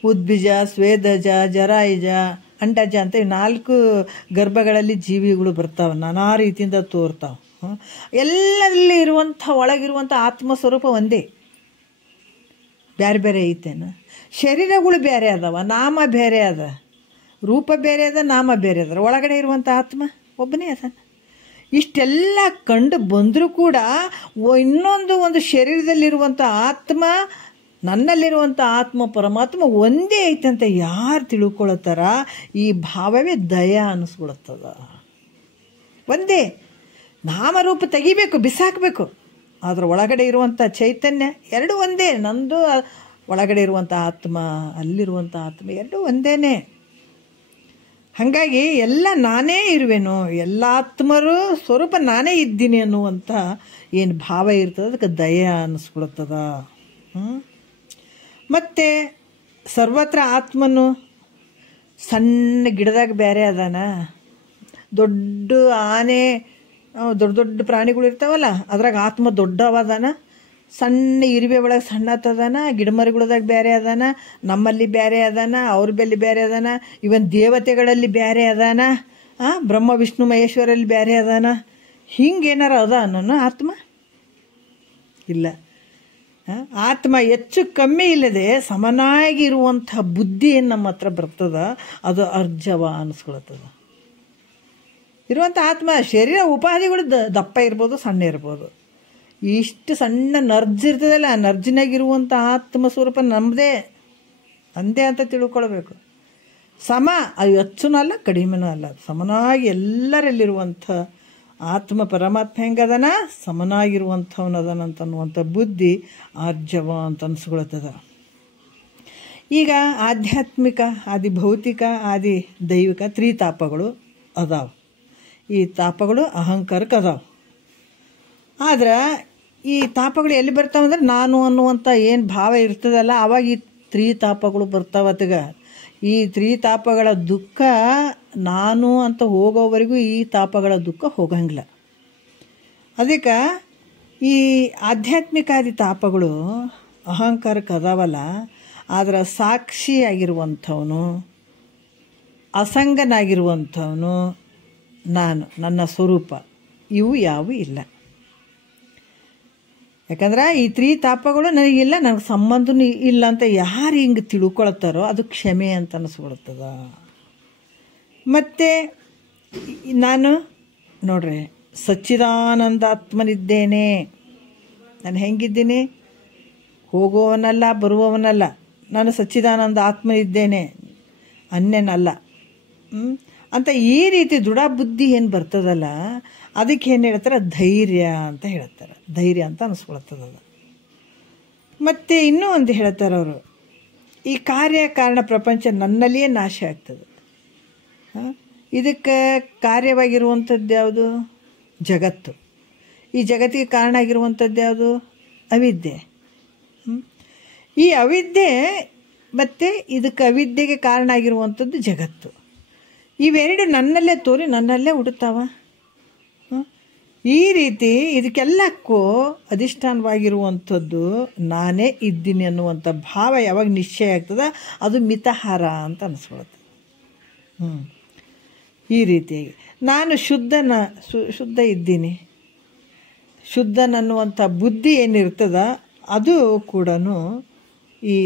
ಉದ್ಬೀಜ, ಸ್ವೇದಜ, ಜರಾಯುಜ, ಅಂಡಜ ಅಂತ 4 ಗರ್ಭಗಳಲ್ಲಿ ಜೀವಿಗಳು ಬರ್ತಾವೆ, ನಾನಾ ರೀತಿಯಿಂದ ತೋರ್ತಾವೆ. ಎಲ್ಲರಲ್ಲಿ ಇರುವಂಥ ಒಳಗಿರುವಂಥ ಆತ್ಮಸ್ವರೂಪ ಒಂದೇ, ಬೇರೆ ಬೇರೆ ಐತೇನ? ಶರೀರಗಳು ಬೇರೆ ಅದಾವ, ನಾಮ ಬೇರೆ ಅದ, ರೂಪ ಬೇರೆ ಅದ, ನಾಮ ಬೇರೆ ಅದ. ಒಳಗಡೆ ಇರುವಂಥ ಆತ್ಮ ಒಬ್ಬನೇ ಅದ. ಇಷ್ಟೆಲ್ಲ ಕಂಡು ಬಂದರೂ ಕೂಡ ಒಂದು ಶರೀರದಲ್ಲಿರುವಂಥ ಆತ್ಮ, ನನ್ನಲ್ಲಿರುವಂಥ ಆತ್ಮ ಪರಮಾತ್ಮ ಒಂದೇ ಐತಂತ ಯಾರು ತಿಳ್ಕೊಳತ್ತಾರ, ಈ ಭಾವವೇ ದಯ ಅನ್ನಿಸ್ಕೊಳತ್ತದ. ಒಂದೇ. ನಾಮರೂಪ ತೆಗಿಬೇಕು, ಬಿಸಾಕಬೇಕು, ಅದರ ಒಳಗಡೆ ಇರುವಂಥ ಚೈತನ್ಯ ಎರಡೂ ಒಂದೇ. ನಂದು ಒಳಗಡೆ ಇರುವಂಥ ಆತ್ಮ, ಅಲ್ಲಿರುವಂಥ ಆತ್ಮ ಎರಡೂ ಒಂದೇನೆ. ಹಾಗಾಗಿ ಎಲ್ಲ ನಾನೇ ಇರುವೆನು, ಎಲ್ಲ ಆತ್ಮರು ಸ್ವರೂಪ ನಾನೇ ಇದ್ದೀನಿ ಅನ್ನುವಂಥ ಏನು ಭಾವ ಇರ್ತದೆ, ಅದಕ್ಕೆ ದಯ ಅನ್ನಿಸ್ಕೊಳ್ತದ. ಮತ್ತು ಸರ್ವತ್ರ ಆತ್ಮನು ಸಣ್ಣ ಗಿಡದಾಗ ಬೇರೆ ಅದಾನ, ದೊಡ್ಡ ಆನೆ, ದೊಡ್ಡ ದೊಡ್ಡ ಪ್ರಾಣಿಗಳು ಇರ್ತಾವಲ್ಲ, ಅದ್ರಾಗ ಆತ್ಮ ದೊಡ್ಡವದಾನ. ಸಣ್ಣ ಇರುವೆ ಒಳಗೆ ಸಣ್ಣತದಾನ, ಗಿಡಮರಿಗಳದಾಗ ಬೇರೆ ಅದಾನ, ನಮ್ಮಲ್ಲಿ ಬೇರೆ ಅದಾನ, ಅವ್ರ ಬೆಲ್ಲಿ ಬೇರೆ ಅದಾನ, ಇವನ್ ದೇವತೆಗಳಲ್ಲಿ ಬೇರೆ ಅದಾನ, ಬ್ರಹ್ಮ ವಿಷ್ಣು ಮಹೇಶ್ವರಲ್ಲಿ ಬೇರೆ ಅದಾನ. ಹಿಂಗೇನಾರ ಅದ ಅನ್ನೋ ಆತ್ಮ ಇಲ್ಲ. ಆತ್ಮ ಹೆಚ್ಚು ಕಮ್ಮಿ ಇಲ್ಲದೆ ಸಮನಾಗಿರುವಂಥ ಬುದ್ಧಿ ಏನು ನಮ್ಮ ಹತ್ರ ಬರ್ತದ, ಅದು ಅರ್ಜವ ಅನ್ನಿಸ್ಕೊಳ್ತದ. ಇರುವಂಥ ಆತ್ಮ ಶರೀರ ಉಪಾಧಿಗಳು ದಪ್ಪ ಇರ್ಬೋದು, ಸಣ್ಣ ಇರ್ಬೋದು. ಇಷ್ಟು ಸಣ್ಣ ನರ್ಜ್ ಇರ್ತದಲ್ಲ, ಆ ನರ್ಜಿನಾಗಿರುವಂಥ ಆತ್ಮ ಸ್ವರೂಪ ನಮ್ಮದೇ ಅಂದೇ ಅಂತ ತಿಳ್ಕೊಳ್ಬೇಕು. ಸಮ, ಅದು ಹೆಚ್ಚೂ ಅಲ್ಲ ಕಡಿಮೆನೂ ಅಲ್ಲ, ಸಮನಾಗಿ ಎಲ್ಲರಲ್ಲಿರುವಂಥ ಆತ್ಮ ಪರಮಾತ್ಮ ಹೆಂಗದನ, ಸಮನಾಗಿರುವಂಥವನದನ ಅಂತನ್ನುವಂಥ ಬುದ್ಧಿ ಆರ್ಜವ ಅಂತ ಅನ್ಸ್ಕೊಳ್ತದ. ಈಗ ಆಧ್ಯಾತ್ಮಿಕ, ಆದಿ ಭೌತಿಕ, ಆದಿ ದೈವಿಕ ತ್ರಿತಾಪಗಳು ಅದಾವ. ಈ ತಾಪಗಳು ಅಹಂಕಾರಕ್ಕೆ ಅದಾವ. ಆದ್ರೆ ಈ ತಾಪಗಳು ಎಲ್ಲಿ ಬರ್ತಾವಂದ್ರೆ ನಾನು ಅನ್ನುವಂಥ ಏನು ಭಾವ ಇರ್ತದಲ್ಲ, ಆವಾಗ ಈ ತ್ರಿತಾಪಗಳು ಬರ್ತಾವತ್ತಗ. ಈ ತ್ರಿತಾಪಗಳ ದುಃಖ ನಾನು ಅಂತ ಹೋಗೋವರೆಗೂ ಈ ತಾಪಗಳ ದುಃಖ ಹೋಗಂಗಿಲ್ಲ. ಅದಕ್ಕೆ ಈ ಆಧ್ಯಾತ್ಮಿಕಾದಿ ತಾಪಗಳು ಅಹಂಕಾರಕ್ಕೆ ಅದಾವಲ್ಲ, ಆದರೆ ಸಾಕ್ಷಿಯಾಗಿರುವಂಥವನು, ಅಸಂಗನಾಗಿರುವಂಥವನು ನಾನು, ನನ್ನ ಸ್ವರೂಪ, ಇವು ಯಾವೂ ಇಲ್ಲ. ಯಾಕಂದ್ರೆ ಈ ತ್ರಿತಾಪಗಳು ನನಗಿಲ್ಲ, ನನಗೆ ಸಂಬಂಧನೂ ಇಲ್ಲ ಅಂತ ಯಾರು ಹಿಂಗೆ ತಿಳ್ಕೊಳ್ತಾರೋ ಅದು ಕ್ಷಮೆ ಅಂತ ಅನಿಸ್ಕೊಳ್ತದ. ಮತ್ತು ನಾನು ನೋಡ್ರಿ, ಸಚ್ಚಿದಾನಂದಾತ್ಮನಿದ್ದೇನೆ. ನಾನು ಹೆಂಗಿದ್ದೀನಿ? ಹೋಗುವವನಲ್ಲ, ಬರುವವನಲ್ಲ. ನಾನು ಸಚ್ಚಿದಾನಂದ ಆತ್ಮನಿದ್ದೇನೆ, ಅನ್ಯನಲ್ಲ ಅಂತ ಈ ರೀತಿ ದೃಢ ಬುದ್ಧಿ ಏನು ಬರ್ತದಲ್ಲ, ಅದಕ್ಕೆ ಏನು ಹೇಳ್ತಾರೆ? ಧೈರ್ಯ ಅಂತ ಹೇಳ್ತಾರೆ. ಧೈರ್ಯ ಅಂತ ಅನಿಸ್ಕೊಳ್ತದಲ್ಲ. ಮತ್ತು ಇನ್ನೂ ಒಂದು ಹೇಳ್ತಾರೆ ಅವರು, ಈ ಕಾರ್ಯಕಾರಣ ಪ್ರಪಂಚ ನನ್ನಲ್ಲಿಯೇ ನಾಶ ಆಗ್ತದೆ. ಇದಕ್ಕೆ ಕಾರ್ಯವಾಗಿರುವಂಥದ್ದು ಯಾವುದು? ಜಗತ್ತು. ಈ ಜಗತ್ತಿಗೆ ಕಾರಣ ಆಗಿರುವಂಥದ್ದು ಯಾವುದು? ಅವಿದ್ಯೆ. ಈ ಅವಿದ್ಯೆ ಮತ್ತು ಇದಕ್ಕೆ ಅವಿದ್ಯೆಗೆ ಕಾರಣ ಆಗಿರುವಂಥದ್ದು ಜಗತ್ತು. ಇವೆರಡು ನನ್ನಲ್ಲೇ ತೋರಿ ನನ್ನಲ್ಲೇ ಹುಡುತ್ತಾವ. ಈ ರೀತಿ ಇದಕ್ಕೆಲ್ಲಕ್ಕೂ ಅಧಿಷ್ಠಾನವಾಗಿರುವಂಥದ್ದು ನಾನೇ ಇದ್ದೀನಿ ಅನ್ನುವಂಥ ಭಾವ ಯಾವಾಗ ನಿಶ್ಚಯ ಆಗ್ತದೆ, ಅದು ಮಿತಹಾರ ಅಂತ ಅನಿಸ್ಕೊಳುತ್ತೆ. ಈ ರೀತಿಯಾಗಿ ನಾನು ಶುದ್ಧ ಇದ್ದೀನಿ, ಶುದ್ಧನನ್ನುವಂಥ ಬುದ್ಧಿ ಏನಿರ್ತದ ಅದು ಕೂಡ ಈ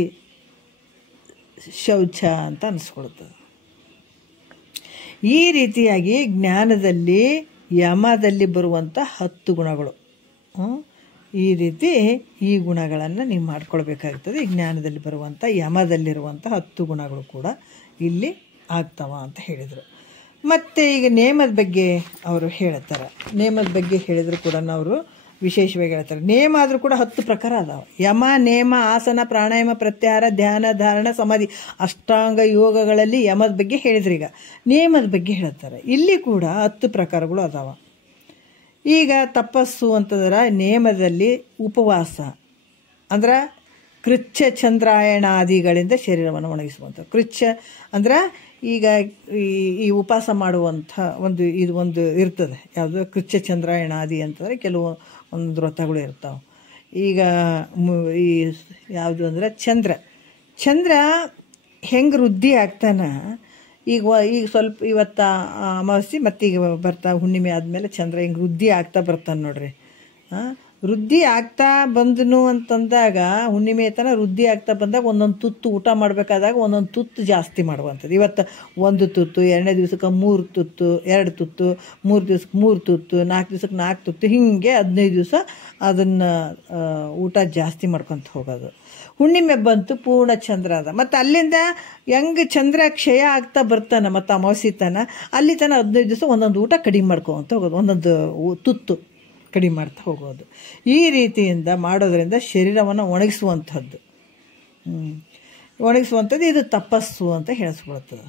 ಶೌಚ ಅಂತ ಅನಿಸ್ಕೊಳ್ತದೆ. ಈ ರೀತಿಯಾಗಿ ಜ್ಞಾನದಲ್ಲಿ ಯಮದಲ್ಲಿ ಬರುವಂಥ 10 ಗುಣಗಳು, ಈ ರೀತಿ ಈ ಗುಣಗಳನ್ನು ನೀವು ಮಾಡ್ಕೊಳ್ಬೇಕಾಗ್ತದೆ. ಈ ಜ್ಞಾನದಲ್ಲಿ ಬರುವಂಥ ಯಮದಲ್ಲಿರುವಂಥ 10 ಗುಣಗಳು ಕೂಡ ಇಲ್ಲಿ ಆಗ್ತಾವ ಅಂತ ಹೇಳಿದರು. ಮತ್ತು ಈಗ ನೇಮದ ಬಗ್ಗೆ ಅವರು ಹೇಳ್ತಾರೆ. ನೇಮದ ಬಗ್ಗೆ ಹೇಳಿದ್ರು ಕೂಡ ಅವರು ವಿಶೇಷವಾಗಿ ಹೇಳ್ತಾರೆ. ನೇಮ ಆದರೂ ಕೂಡ 10 ಪ್ರಕಾರ ಅದಾವೆ. ಯಮ, ನೇಮ, ಆಸನ, ಪ್ರಾಣಾಯಾಮ, ಪ್ರತ್ಯಾಹಾರ, ಧ್ಯಾನ, ಧಾರಣ, ಸಮಾಧಿ, ಅಷ್ಟಾಂಗ ಯೋಗಗಳಲ್ಲಿ ಯಮದ ಬಗ್ಗೆ ಹೇಳಿದ್ರು. ಈಗ ನೇಮದ ಬಗ್ಗೆ ಹೇಳ್ತಾರೆ. ಇಲ್ಲಿ ಕೂಡ 10 ಪ್ರಕಾರಗಳು ಅದಾವೆ. ಈಗ ತಪಸ್ಸು ಅಂತಂದ್ರೆ ನೇಮದಲ್ಲಿ ಉಪವಾಸ ಅಂದ್ರೆ ಕೃಚ್ಛ ಚಂದ್ರಾಯಣಾದಿಗಳಿಂದ ಶರೀರವನ್ನು ಒಣಗಿಸುವಂಥ. ಕೃಚ್ಛ ಅಂದ್ರೆ ಈಗ ಈ ಉಪವಾಸ ಮಾಡುವಂಥ ಒಂದು ಇರ್ತದೆ. ಯಾವುದು? ಕೃಚ್ಛ ಚಂದ್ರಾಯಣಾದಿ ಅಂತಂದರೆ ಒಂದು ವ್ರತಗಳು ಇರ್ತಾವೆ. ಈಗ ಈ ಯಾವುದು ಅಂದರೆ ಚಂದ್ರ ಹೆಂಗೆ ವೃದ್ಧಿ ಆಗ್ತಾನೆ. ಈಗ ಸ್ವಲ್ಪ ಇವತ್ತು ಅಮಾವಾಸ್ಯೆ ಮತ್ತು ಈಗ ಬರ್ತಾ ಹುಣ್ಣಿಮೆ ಆದಮೇಲೆ ಚಂದ್ರ ಹಿಂಗೆ ವೃದ್ಧಿ ಆಗ್ತಾ ಬರ್ತಾನೆ ನೋಡ್ರಿ. ವೃದ್ಧಿ ಆಗ್ತಾ ಬಂದನು ಅಂತಂದಾಗ ಹುಣ್ಣಿಮೆ ತನ ವೃದ್ಧಿ ಆಗ್ತಾ ಬಂದಾಗ ಒಂದೊಂದು ತುತ್ತು ಊಟ ಮಾಡಬೇಕಾದಾಗ ಒಂದೊಂದು ತುತ್ತು ಜಾಸ್ತಿ ಮಾಡುವಂಥದ್ದು. ಇವತ್ತು 1 ತುತ್ತು, 2ನೇ ದಿವಸಕ್ಕೆ 3 ತುತ್ತು, 2 ತುತ್ತು, 3 ದಿವಸಕ್ಕೆ 3 ತುತ್ತು, 4 ದಿವಸಕ್ಕೆ 4 ತುತ್ತು, ಹೀಗೆ 15 ದಿವಸ ಅದನ್ನು ಊಟ ಜಾಸ್ತಿ ಮಾಡ್ಕೊತ ಹೋಗೋದು. ಹುಣ್ಣಿಮೆ ಬಂತು, ಪೂರ್ಣ ಚಂದ್ರ ಅದ. ಮತ್ತು ಅಲ್ಲಿಂದ ಹೆಂಗೆ ಚಂದ್ರ ಕ್ಷಯ ಆಗ್ತಾ ಬರ್ತಾನೆ ಮತ್ತು ಅಮಾವಾಸ್ಯೆ ತನ ಅಲ್ಲಿ ತನ 15 ದಿವಸ ಒಂದೊಂದು ಊಟ ಕಡಿಮೆ ಮಾಡ್ಕೊತ ಹೋಗೋದು, ಒಂದೊಂದು ತುತ್ತು ಕಡಿಮೆ ಮಾಡ್ತಾ ಹೋಗೋದು. ಈ ರೀತಿಯಿಂದ ಮಾಡೋದರಿಂದ ಶರೀರವನ್ನು ಒಣಗಿಸುವಂಥದ್ದು ಇದು ತಪಸ್ಸು ಅಂತ ಹೇಳಿಸ್ಕೊಳ್ತದೆ.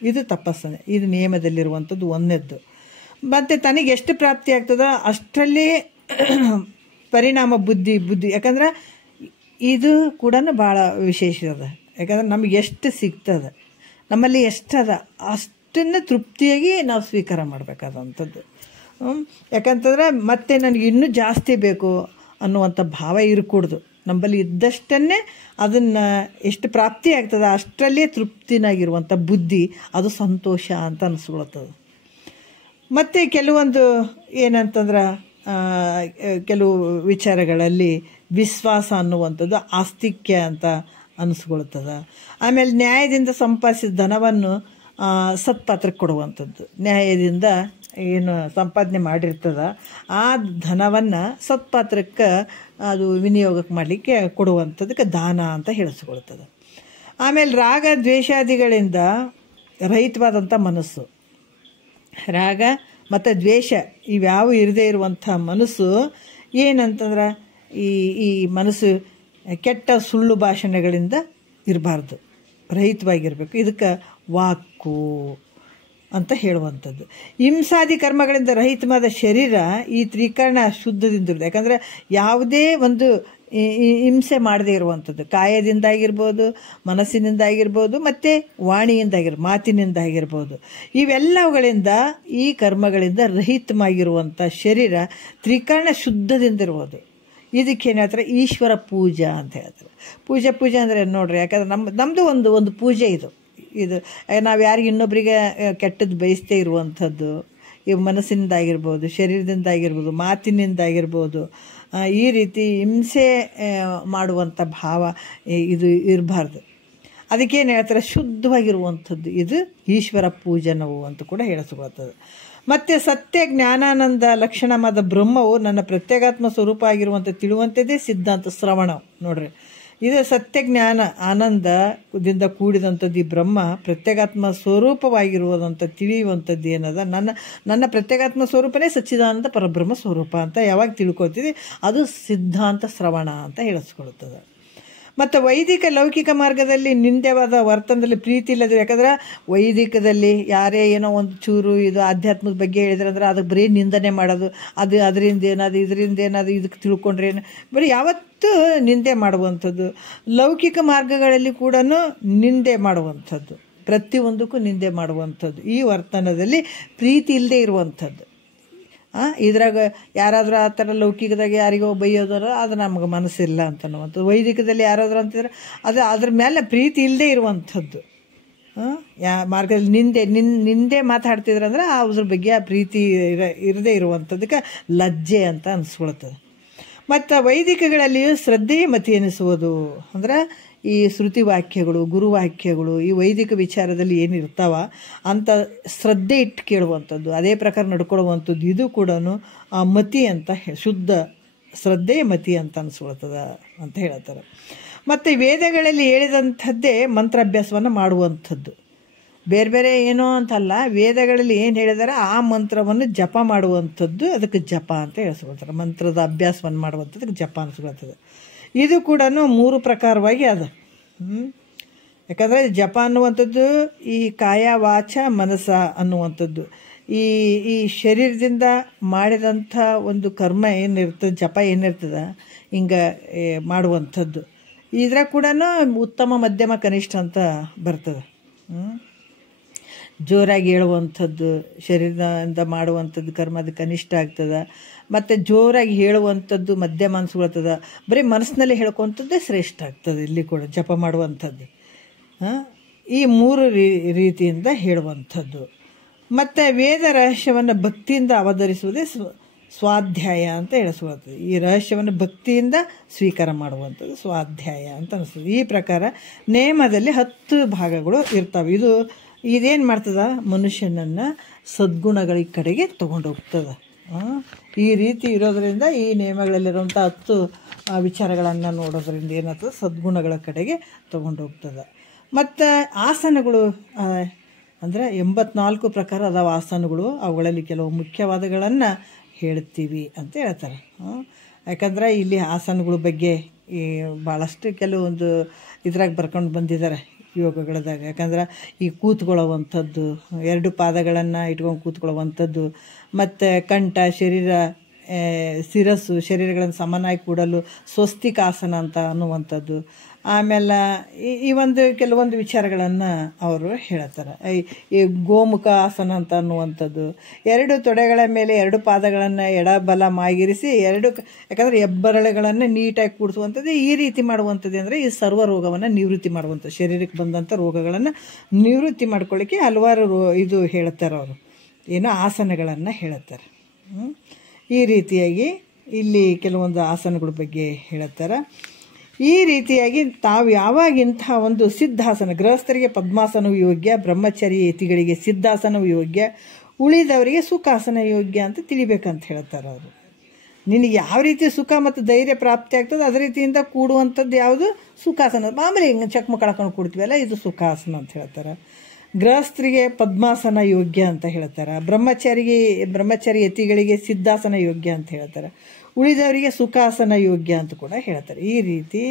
ಇದು ತಪಸ್ಸು, ಇದು ನಿಯಮದಲ್ಲಿರುವಂಥದ್ದು ಒಂದನೇದ್ದು. ಮತ್ತು ತನಗೆ ಎಷ್ಟು ಪ್ರಾಪ್ತಿ ಆಗ್ತದೋ ಅಷ್ಟರಲ್ಲಿ ಪರಿಣಾಮ ಬುದ್ಧಿ ಯಾಕಂದ್ರೆ ಇದು ಕೂಡ ಭಾಳ ವಿಶೇಷ ಅದ. ಯಾಕಂದ್ರೆ ನಮಗೆ ಎಷ್ಟು ಸಿಗ್ತದೆ, ನಮ್ಮಲ್ಲಿ ಎಷ್ಟದ ಅಷ್ಟನ್ನು ತೃಪ್ತಿಯಾಗಿ ನಾವು ಸ್ವೀಕಾರ ಮಾಡಬೇಕಾದಂಥದ್ದು. ಯಾಕಂತಂದ್ರೆ ಮತ್ತೆ ನನಗೆ ಇನ್ನೂ ಜಾಸ್ತಿ ಬೇಕು ಅನ್ನುವಂಥ ಭಾವ ಇರಕೂಡ್ದು. ನಮ್ಮಲ್ಲಿ ಇದ್ದಷ್ಟನ್ನೇ ಅದನ್ನು ಎಷ್ಟು ಪ್ರಾಪ್ತಿ ಆಗ್ತದೆ ಅಷ್ಟರಲ್ಲೇ ತೃಪ್ತಿನಾಗಿರುವಂಥ ಬುದ್ಧಿ, ಅದು ಸಂತೋಷ ಅಂತ ಅನಿಸ್ಕೊಳ್ತದೆ. ಮತ್ತು ಕೆಲವೊಂದು ಏನಂತಂದ್ರೆ ಕೆಲವು ವಿಚಾರಗಳಲ್ಲಿ ವಿಶ್ವಾಸ ಅನ್ನುವಂಥದ್ದು ಆಸ್ತಿಕ್ಯ ಅಂತ ಅನಿಸ್ಕೊಳ್ತದೆ. ಆಮೇಲೆ ನ್ಯಾಯದಿಂದ ಸಂಪಾದಿಸಿದ ಧನವನ್ನು ಸತ್ಪಾತ್ರಕ್ಕೆ ಕೊಡುವಂಥದ್ದು. ನ್ಯಾಯದಿಂದ ಏನು ಸಂಪಾದನೆ ಮಾಡಿರ್ತದ ಆ ಧನವನ್ನು ಸತ್ಪಾತ್ರಕ್ಕೆ ಅದು ವಿನಿಯೋಗಕ್ಕೆ ಮಾಡಲಿಕ್ಕೆ ಕೊಡುವಂಥದ್ದಕ್ಕೆ ದಾನ ಅಂತ ಹೇಳಿಸ್ಕೊಳ್ತದೆ. ಆಮೇಲೆ ರಾಗ ದ್ವೇಷಾದಿಗಳಿಂದ ರಹಿತವಾದಂಥ ಮನಸ್ಸು, ರಾಗ ಮತ್ತು ದ್ವೇಷ ಇವ್ಯಾವು ಇರದೇ ಇರುವಂಥ ಮನಸ್ಸು ಏನಂತಂದ್ರೆ ಈ ಮನಸ್ಸು ಕೆಟ್ಟ ಸುಳ್ಳು ಭಾಷಣಗಳಿಂದ ಇರಬಾರ್ದು, ರಹಿತವಾಗಿರಬೇಕು. ಇದಕ್ಕೆ ವಾಕು ಅಂತ ಹೇಳುವಂಥದ್ದು. ಹಿಂಸಾದಿ ಕರ್ಮಗಳಿಂದ ರಹಿತವಾದ ಶರೀರ ಈ ತ್ರಿಕರಣ ಶುದ್ಧದಿಂದಿರುತ್ತೆ. ಯಾಕಂದರೆ ಯಾವುದೇ ಒಂದು ಹಿಂಸೆ ಮಾಡದೇ ಇರುವಂಥದ್ದು, ಕಾಯದಿಂದಾಗಿರ್ಬೋದು, ಮನಸ್ಸಿನಿಂದಾಗಿರ್ಬೋದು, ಮತ್ತು ಮಾತಿನಿಂದಾಗಿರ್ಬೋದು, ಇವೆಲ್ಲವುಗಳಿಂದ ಈ ಕರ್ಮಗಳಿಂದ ರಹಿತವಾಗಿರುವಂಥ ಶರೀರ ತ್ರಿಕರಣ ಶುದ್ಧದಿಂದಿರ್ಬೋದು. ಇದಕ್ಕೇನು ಹೇಳ್ತಾರೆ? ಈಶ್ವರ ಪೂಜಾ ಅಂತ ಹೇಳ್ತಾರೆ. ಪೂಜೆ ಅಂದರೆ ನೋಡ್ರಿ, ಯಾಕಂದ್ರೆ ನಮ್ಮದು ಒಂದು ಪೂಜೆ ಇದು. ನಾವು ಯಾರಿಗೆ ಇನ್ನೊಬ್ಬರಿಗೆ ಕೆಟ್ಟದ್ದು ಬಯಸ್ತೇ ಇರುವಂಥದ್ದು, ಈ ಮನಸ್ಸಿನಿಂದಾಗಿರ್ಬೋದು, ಶರೀರದಿಂದಾಗಿರ್ಬೋದು, ಮಾತಿನಿಂದಾಗಿರ್ಬೋದು, ಈ ರೀತಿ ಹಿಂಸೆ ಮಾಡುವಂಥ ಭಾವ ಇದು ಇರಬಾರ್ದು. ಅದಕ್ಕೇನು ಹೇಳ್ತಾರೆ? ಶುದ್ಧವಾಗಿರುವಂಥದ್ದು ಇದು ಈಶ್ವರ ಪೂಜನವು ಅಂತ ಕೂಡ ಹೇಳಿಸ್ಕೊಳ್ತದೆ. ಮತ್ತು ಸತ್ಯ ಜ್ಞಾನಾನಂದ ಲಕ್ಷಣವಾದ ಬ್ರಹ್ಮವು ನನ್ನ ಪ್ರತ್ಯೇಗಾತ್ಮ ಸ್ವರೂಪ ಆಗಿರುವಂಥ ತಿಳುವಂಥದ್ದೇ ಸಿದ್ಧಾಂತ ಶ್ರವಣ. ನೋಡ್ರಿ, ಇದು ಸತ್ಯ ಜ್ಞಾನ ಆನಂದದಿಂದ ಕೂಡಿದಂಥದ್ದು. ಈ ಬ್ರಹ್ಮ ಪ್ರತ್ಯೇಗಾತ್ಮ ಸ್ವರೂಪವಾಗಿರುವುದಂಥ ತಿಳಿಯುವಂಥದ್ದು ಏನದ, ನನ್ನ ಪ್ರತ್ಯೇಗಾತ್ಮ ಸ್ವರೂಪನೇ ಸಚ್ಚಿದಾನಂದ ಪರಬ್ರಹ್ಮ ಸ್ವರೂಪ ಅಂತ ಯಾವಾಗ ತಿಳ್ಕೊತೀವಿ ಅದು ಸಿದ್ಧಾಂತ ಶ್ರವಣ ಅಂತ ಹೇಳಿಸ್ಕೊಳ್ತದೆ. ಮತ್ತು ವೈದಿಕ ಲೌಕಿಕ ಮಾರ್ಗದಲ್ಲಿ ನಿಂದ್ಯವಾದ ವರ್ತನದಲ್ಲಿ ಪ್ರೀತಿ ಇಲ್ಲದು. ಯಾಕಂದ್ರೆ ವೈದಿಕದಲ್ಲಿ ಯಾರೇ ಏನೋ ಒಂದು ಚೂರು ಇದು ಆಧ್ಯಾತ್ಮದ ಬಗ್ಗೆ ಹೇಳಿದ್ರೆ ಅಂದ್ರೆ ಅದಕ್ಕೆ ಬರೀ ನಿಂದನೆ ಮಾಡೋದು, ಅದರಿಂದ ಏನಾದ್ರು ಇದರಿಂದ ಏನಾದ್ರು ಇದಕ್ಕೆ ತಿಳ್ಕೊಂಡ್ರೆ ಏನು, ಬರೀ ಯಾವತ್ತೂ ನಿಂದೆ ಮಾಡುವಂಥದ್ದು. ಲೌಕಿಕ ಮಾರ್ಗಗಳಲ್ಲಿ ಕೂಡ ನಿಂದೆ ಮಾಡುವಂಥದ್ದು, ಪ್ರತಿಯೊಂದಕ್ಕೂ ನಿಂದೆ ಮಾಡುವಂಥದ್ದು. ಈ ವರ್ತನದಲ್ಲಿ ಪ್ರೀತಿ ಇಲ್ಲದೆ ಇರುವಂಥದ್ದು. ಇದ್ರಾಗ ಯಾರಾದರೂ ಆ ಥರ ಲೌಕಿಕದಾಗ ಯಾರಿಗೋ ಬೈಯೋದಾರ ಅದು ನಮಗೆ ಮನಸ್ಸಿಲ್ಲ ಅಂತ ಅನ್ನುವಂಥದ್ದು. ವೈದಿಕದಲ್ಲಿ ಯಾರಾದರೂ ಅಂತಿದ್ರೆ ಅದು ಅದ್ರ ಮೇಲೆ ಪ್ರೀತಿ ಇಲ್ಲದೆ ಇರುವಂಥದ್ದು. ಮಾರ್ಗದಲ್ಲಿ ನಿಂದೆ ಮಾತಾಡ್ತಿದ್ರು ಅಂದ್ರೆ ಅದ್ರ ಬಗ್ಗೆ ಆ ಪ್ರೀತಿ ಇರದೇ ಇರುವಂಥದ್ದಕ್ಕೆ ಲಜ್ಜೆ ಅಂತ ಅನಿಸ್ಕೊಳ್ತದೆ. ಮತ್ತು ವೈದಿಕಗಳಲ್ಲಿಯೂ ಶ್ರದ್ಧೆ ಮತಿ ಎನಿಸುವುದು ಅಂದ್ರೆ ಈ ಶ್ರುತಿ ವಾಕ್ಯಗಳು, ಗುರುವಾಕ್ಯಗಳು, ಈ ವೈದಿಕ ವಿಚಾರದಲ್ಲಿ ಏನಿರ್ತಾವ ಅಂತ ಶ್ರದ್ಧೆ ಇಟ್ಟು ಕೇಳುವಂಥದ್ದು, ಅದೇ ಪ್ರಕಾರ ನಡ್ಕೊಳ್ಳುವಂಥದ್ದು. ಇದು ಕೂಡ ಆ ಮತಿ ಅಂತ ಶುದ್ಧ ಶ್ರದ್ಧೆ ಮತಿ ಅಂತ ಅನಿಸ್ಕೊಳ್ತದೆ ಅಂತ ಹೇಳ್ತಾರೆ. ಮತ್ತು ವೇದಗಳಲ್ಲಿ ಹೇಳಿದಂಥದ್ದೇ ಮಂತ್ರಾಭ್ಯಾಸವನ್ನು ಮಾಡುವಂಥದ್ದು. ಬೇರೆ ಬೇರೆ ಏನೋ ಅಂತಲ್ಲ, ವೇದಗಳಲ್ಲಿ ಏನು ಹೇಳಿದಾರೆ ಆ ಮಂತ್ರವನ್ನು ಜಪ ಮಾಡುವಂಥದ್ದು, ಅದಕ್ಕೆ ಜಪ ಅಂತ ಹೇಳಿಸ್ಕೊಳ್ತಾರೆ. ಮಂತ್ರದ ಅಭ್ಯಾಸವನ್ನು ಮಾಡುವಂಥದ್ದಕ್ಕೆ ಜಪ ಅನಿಸ್ಕೊಳ್ತದೆ. ಇದು ಕೂಡ 3 ಪ್ರಕಾರವಾಗಿ ಅದ. ಯಾಕಂದರೆ ಜಪ ಅನ್ನುವಂಥದ್ದು ಈ ಕಾಯ ವಾಚ ಮನಸ್ಸ ಅನ್ನುವಂಥದ್ದು, ಈ ಶರೀರದಿಂದ ಮಾಡಿದಂಥ ಒಂದು ಕರ್ಮ ಏನಿರ್ತದೆ, ಜಪ ಏನಿರ್ತದೆ ಹಿಂಗೆ ಮಾಡುವಂಥದ್ದು. ಇದ್ರಾಗ ಕೂಡ ಉತ್ತಮ ಮಧ್ಯಮ ಕನಿಷ್ಠ ಅಂತ ಬರ್ತದೆ. ಜೋರಾಗಿ ಹೇಳುವಂಥದ್ದು, ಶರೀರದಿಂದ ಮಾಡುವಂಥದ್ದು ಕರ್ಮ ಅದು ಕನಿಷ್ಠ ಆಗ್ತದೆ. ಮತ್ತು ಜೋರಾಗಿ ಹೇಳುವಂಥದ್ದು ಮಧ್ಯಮ ಅನ್ಸ್ಕೊಳ್ತದೆ. ಬರೀ ಮನಸ್ಸಿನಲ್ಲಿ ಹೇಳ್ಕೊವಂಥದ್ದೇ ಶ್ರೇಷ್ಠ ಆಗ್ತದೆ ಇಲ್ಲಿ ಕೂಡ ಜಪ ಮಾಡುವಂಥದ್ದು. ಈ 3 ರೀತಿಯಿಂದ ಹೇಳುವಂಥದ್ದು. ಮತ್ತು ವೇದ ರಹಸ್ಯವನ್ನು ಭಕ್ತಿಯಿಂದ ಅವತರಿಸುವುದೇ ಸ್ವಾಧ್ಯಾಯ ಅಂತ ಹೇಳಿಸ್ಕೊಳ್ತದೆ. ಈ ರಹಸ್ಯವನ್ನು ಭಕ್ತಿಯಿಂದ ಸ್ವೀಕಾರ ಮಾಡುವಂಥದ್ದು ಸ್ವಾಧ್ಯಾಯ ಅಂತ ಅನಿಸ್ತದೆ. ಈ ಪ್ರಕಾರ ನೇಮದಲ್ಲಿ 10 ಭಾಗಗಳು ಇರ್ತವೆ. ಇದೇನು ಮಾಡ್ತದೆ, ಮನುಷ್ಯನನ್ನು ಸದ್ಗುಣಗಳ ಕಡೆಗೆ ತೊಗೊಂಡೋಗ್ತದೆ. ಈ ರೀತಿ ಇರೋದರಿಂದ ಈ ನಿಯಮಗಳಲ್ಲಿರುವಂಥ 10 ವಿಚಾರಗಳನ್ನು ನೋಡೋದ್ರಿಂದ ಏನಾಗ್ತದೆ, ಸದ್ಗುಣಗಳ ಕಡೆಗೆ ತೊಗೊಂಡೋಗ್ತದೆ. ಮತ್ತು ಆಸನಗಳು ಅಂದರೆ 84 ಪ್ರಕಾರ ಅದಾವ ಆಸನಗಳು. ಅವುಗಳಲ್ಲಿ ಕೆಲವು ಮುಖ್ಯವಾದಗಳನ್ನು ಹೇಳ್ತೀವಿ ಅಂತ ಹೇಳ್ತಾರೆ. ಯಾಕಂದರೆ ಇಲ್ಲಿ ಆಸನಗಳ ಬಗ್ಗೆ ಭಾಳಷ್ಟು ಕೆಲವೊಂದು ಇದ್ರಾಗ ಬರ್ಕೊಂಡು ಬಂದಿದ್ದಾರೆ ಯೋಗಗಳದಾಗ. ಯಾಕಂದ್ರೆ ಈ ಕೂತ್ಕೊಳ್ಳುವಂಥದ್ದು, 2 ಪಾದಗಳನ್ನು ಇಟ್ಕೊಂಡು ಕೂತ್ಕೊಳ್ಳುವಂಥದ್ದು, ಮತ್ತು ಕಂಠ, ಶರೀರ, ಶಿರಸ್ಸು, ಶರೀರಗಳನ್ನು ಸಮನಾಗಿ ಕೂಡಲು ಸ್ವಸ್ತಿಕಾಸನ ಅಂತ ಅನ್ನುವಂಥದ್ದು. ಆಮೇಲೆ ಈ ಕೆಲವೊಂದು ವಿಚಾರಗಳನ್ನು ಅವರು ಹೇಳ್ತಾರೆ. ಈ ಗೋಮುಖ ಆಸನ ಅಂತ ಅನ್ನುವಂಥದ್ದು, 2 ತೊಡೆಗಳ ಮೇಲೆ 2 ಪಾದಗಳನ್ನು ಎಡಬಲ ಮಾಗಿರಿಸಿ ಯಾಕಂದರೆ ಹೆಬ್ಬೆರಳುಗಳನ್ನು ನೀಟಾಗಿ ಕೂಡಿಸುವಂಥದ್ದು. ಈ ರೀತಿ ಮಾಡುವಂಥದ್ದು ಅಂದರೆ ಈ ಸರ್ವ ರೋಗವನ್ನು ನಿವೃತ್ತಿ ಮಾಡುವಂಥದ್ದು, ಶರೀರಕ್ಕೆ ಬಂದಂಥ ರೋಗಗಳನ್ನು ನಿವೃತ್ತಿ ಮಾಡ್ಕೊಳ್ಳಿಕ್ಕೆ ಹಲವಾರು ಇದು ಹೇಳ್ತಾರೆ ಅವರು, ಏನೋ ಆಸನಗಳನ್ನು ಹೇಳ್ತಾರೆ. ಈ ರೀತಿಯಾಗಿ ಇಲ್ಲಿ ಕೆಲವೊಂದು ಆಸನಗಳ ಬಗ್ಗೆ ಹೇಳ್ತಾರೆ. ಈ ರೀತಿಯಾಗಿ ತಾವು ಯಾವಾಗ ಇಂಥ ಒಂದು ಸಿದ್ಧಾಸನ, ಗೃಹಸ್ಥರಿಗೆ ಪದ್ಮಾಸನವು ಯೋಗ್ಯ, ಬ್ರಹ್ಮಚಾರಿ ಯತಿಗಳಿಗೆ ಸಿದ್ಧಾಸನವು ಯೋಗ್ಯ, ಉಳಿದವರಿಗೆ ಸುಖಾಸನ ಯೋಗ್ಯ ಅಂತ ತಿಳಿಬೇಕಂತ ಹೇಳ್ತಾರೆ ಅವರು. ನಿನಗೆ ಯಾವ ರೀತಿ ಸುಖ ಮತ್ತು ಧೈರ್ಯ ಪ್ರಾಪ್ತಿ ಆಗ್ತದೆ ಅದೇ ರೀತಿಯಿಂದ ಕೂಡುವಂಥದ್ದು ಯಾವುದು ಸುಖಾಸನ. ಮಾಮೂಲಿ ಹಿಂಗೆ ಚಕ್ಮಕ್ ಹಾಕೊಂಡು ಕೂಡ್ತೀವಲ್ಲ, ಇದು ಸುಖಾಸನ ಅಂತ ಹೇಳ್ತಾರೆ. ಗೃಹಸ್ಥರಿಗೆ ಪದ್ಮಾಸನ ಯೋಗ್ಯ ಅಂತ ಹೇಳ್ತಾರೆ. ಬ್ರಹ್ಮಚಾರಿ ಯತಿಗಳಿಗೆ ಸಿದ್ಧಾಸನ ಯೋಗ್ಯ ಅಂತ ಹೇಳ್ತಾರೆ. ಉಳಿದವರಿಗೆ ಸುಖಾಸನ ಯೋಗ್ಯ ಅಂತ ಕೂಡ ಹೇಳ್ತಾರೆ. ಈ ರೀತಿ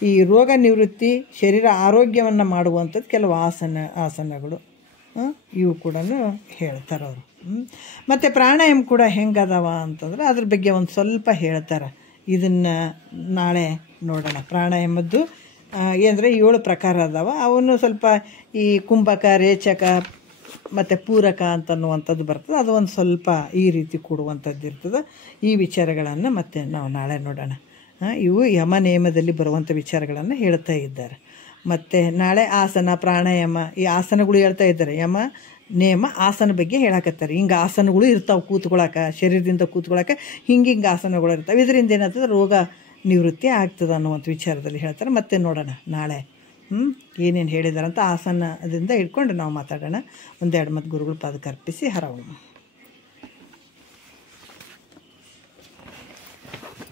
ಈ ರೋಗ ನಿವೃತ್ತಿ, ಶರೀರ ಆರೋಗ್ಯವನ್ನು ಮಾಡುವಂಥದ್ದು ಕೆಲವು ಆಸನಗಳು ಇವು ಕೂಡ ಹೇಳ್ತಾರೆ ಅವರು. ಮತ್ತು ಪ್ರಾಣಾಯಾಮ ಕೂಡ ಹೆಂಗದವ ಅಂತಂದ್ರೆ ಅದ್ರ ಬಗ್ಗೆ ಒಂದು ಸ್ವಲ್ಪ ಹೇಳ್ತಾರೆ. ಇದನ್ನು ನಾಳೆ ನೋಡೋಣ. ಪ್ರಾಣಾಯಾಮದ್ದು ಏನಂದರೆ 7 ಪ್ರಕಾರ ಅದಾವ. ಅವನು ಸ್ವಲ್ಪ ಈ ಕುಂಭಕ, ರೇಚಕ ಮತ್ತು ಪೂರಕ ಅಂತನ್ನುವಂಥದ್ದು ಬರ್ತದೆ. ಅದು ಒಂದು ಸ್ವಲ್ಪ ಈ ರೀತಿ ಕೂಡುವಂಥದ್ದು ಇರ್ತದೆ. ಈ ವಿಚಾರಗಳನ್ನು ಮತ್ತೆ ನಾವು ನಾಳೆ ನೋಡೋಣ. ಇವು ಯಮ ನೇಮದಲ್ಲಿ ಬರುವಂಥ ವಿಚಾರಗಳನ್ನು ಹೇಳ್ತಾ ಇದ್ದಾರೆ. ಮತ್ತು ನಾಳೆ ಆಸನ, ಪ್ರಾಣಾಯಾಮ, ಈ ಆಸನಗಳು ಹೇಳ್ತಾ ಇದ್ದಾರೆ. ಯಮ ನೇಮ ಆಸನ ಬಗ್ಗೆ ಹೇಳಕತ್ತಾರೆ. ಹಿಂಗೆ ಆಸನಗಳು ಇರ್ತಾವೆ ಕೂತ್ಕೊಳ್ಳೋಕೆ, ಶರೀರದಿಂದ ಕೂತ್ಕೊಳ್ಳೋಕೆ ಹಿಂಗೆ ಆಸನಗಳು ಇರ್ತಾವೆ. ಇದರಿಂದ ಏನಾಗ್ತದೆ, ರೋಗ ನಿವೃತ್ತಿ ಆಗ್ತದೆ ಅನ್ನುವಂಥ ವಿಚಾರದಲ್ಲಿ ಹೇಳ್ತಾರೆ. ಮತ್ತೆ ನೋಡೋಣ ನಾಳೆ ಏನೇನು ಹೇಳಿದಾರಂತ ಆಸನದಿಂದ ಇಟ್ಕೊಂಡು ನಾವು ಮಾತಾಡೋಣ. 1-2 ಮತ್ತು ಗುರುಗಳು ಪಾದಕ್ಕೆ ಅರ್ಪಿಸಿ ಹರವೋಣ.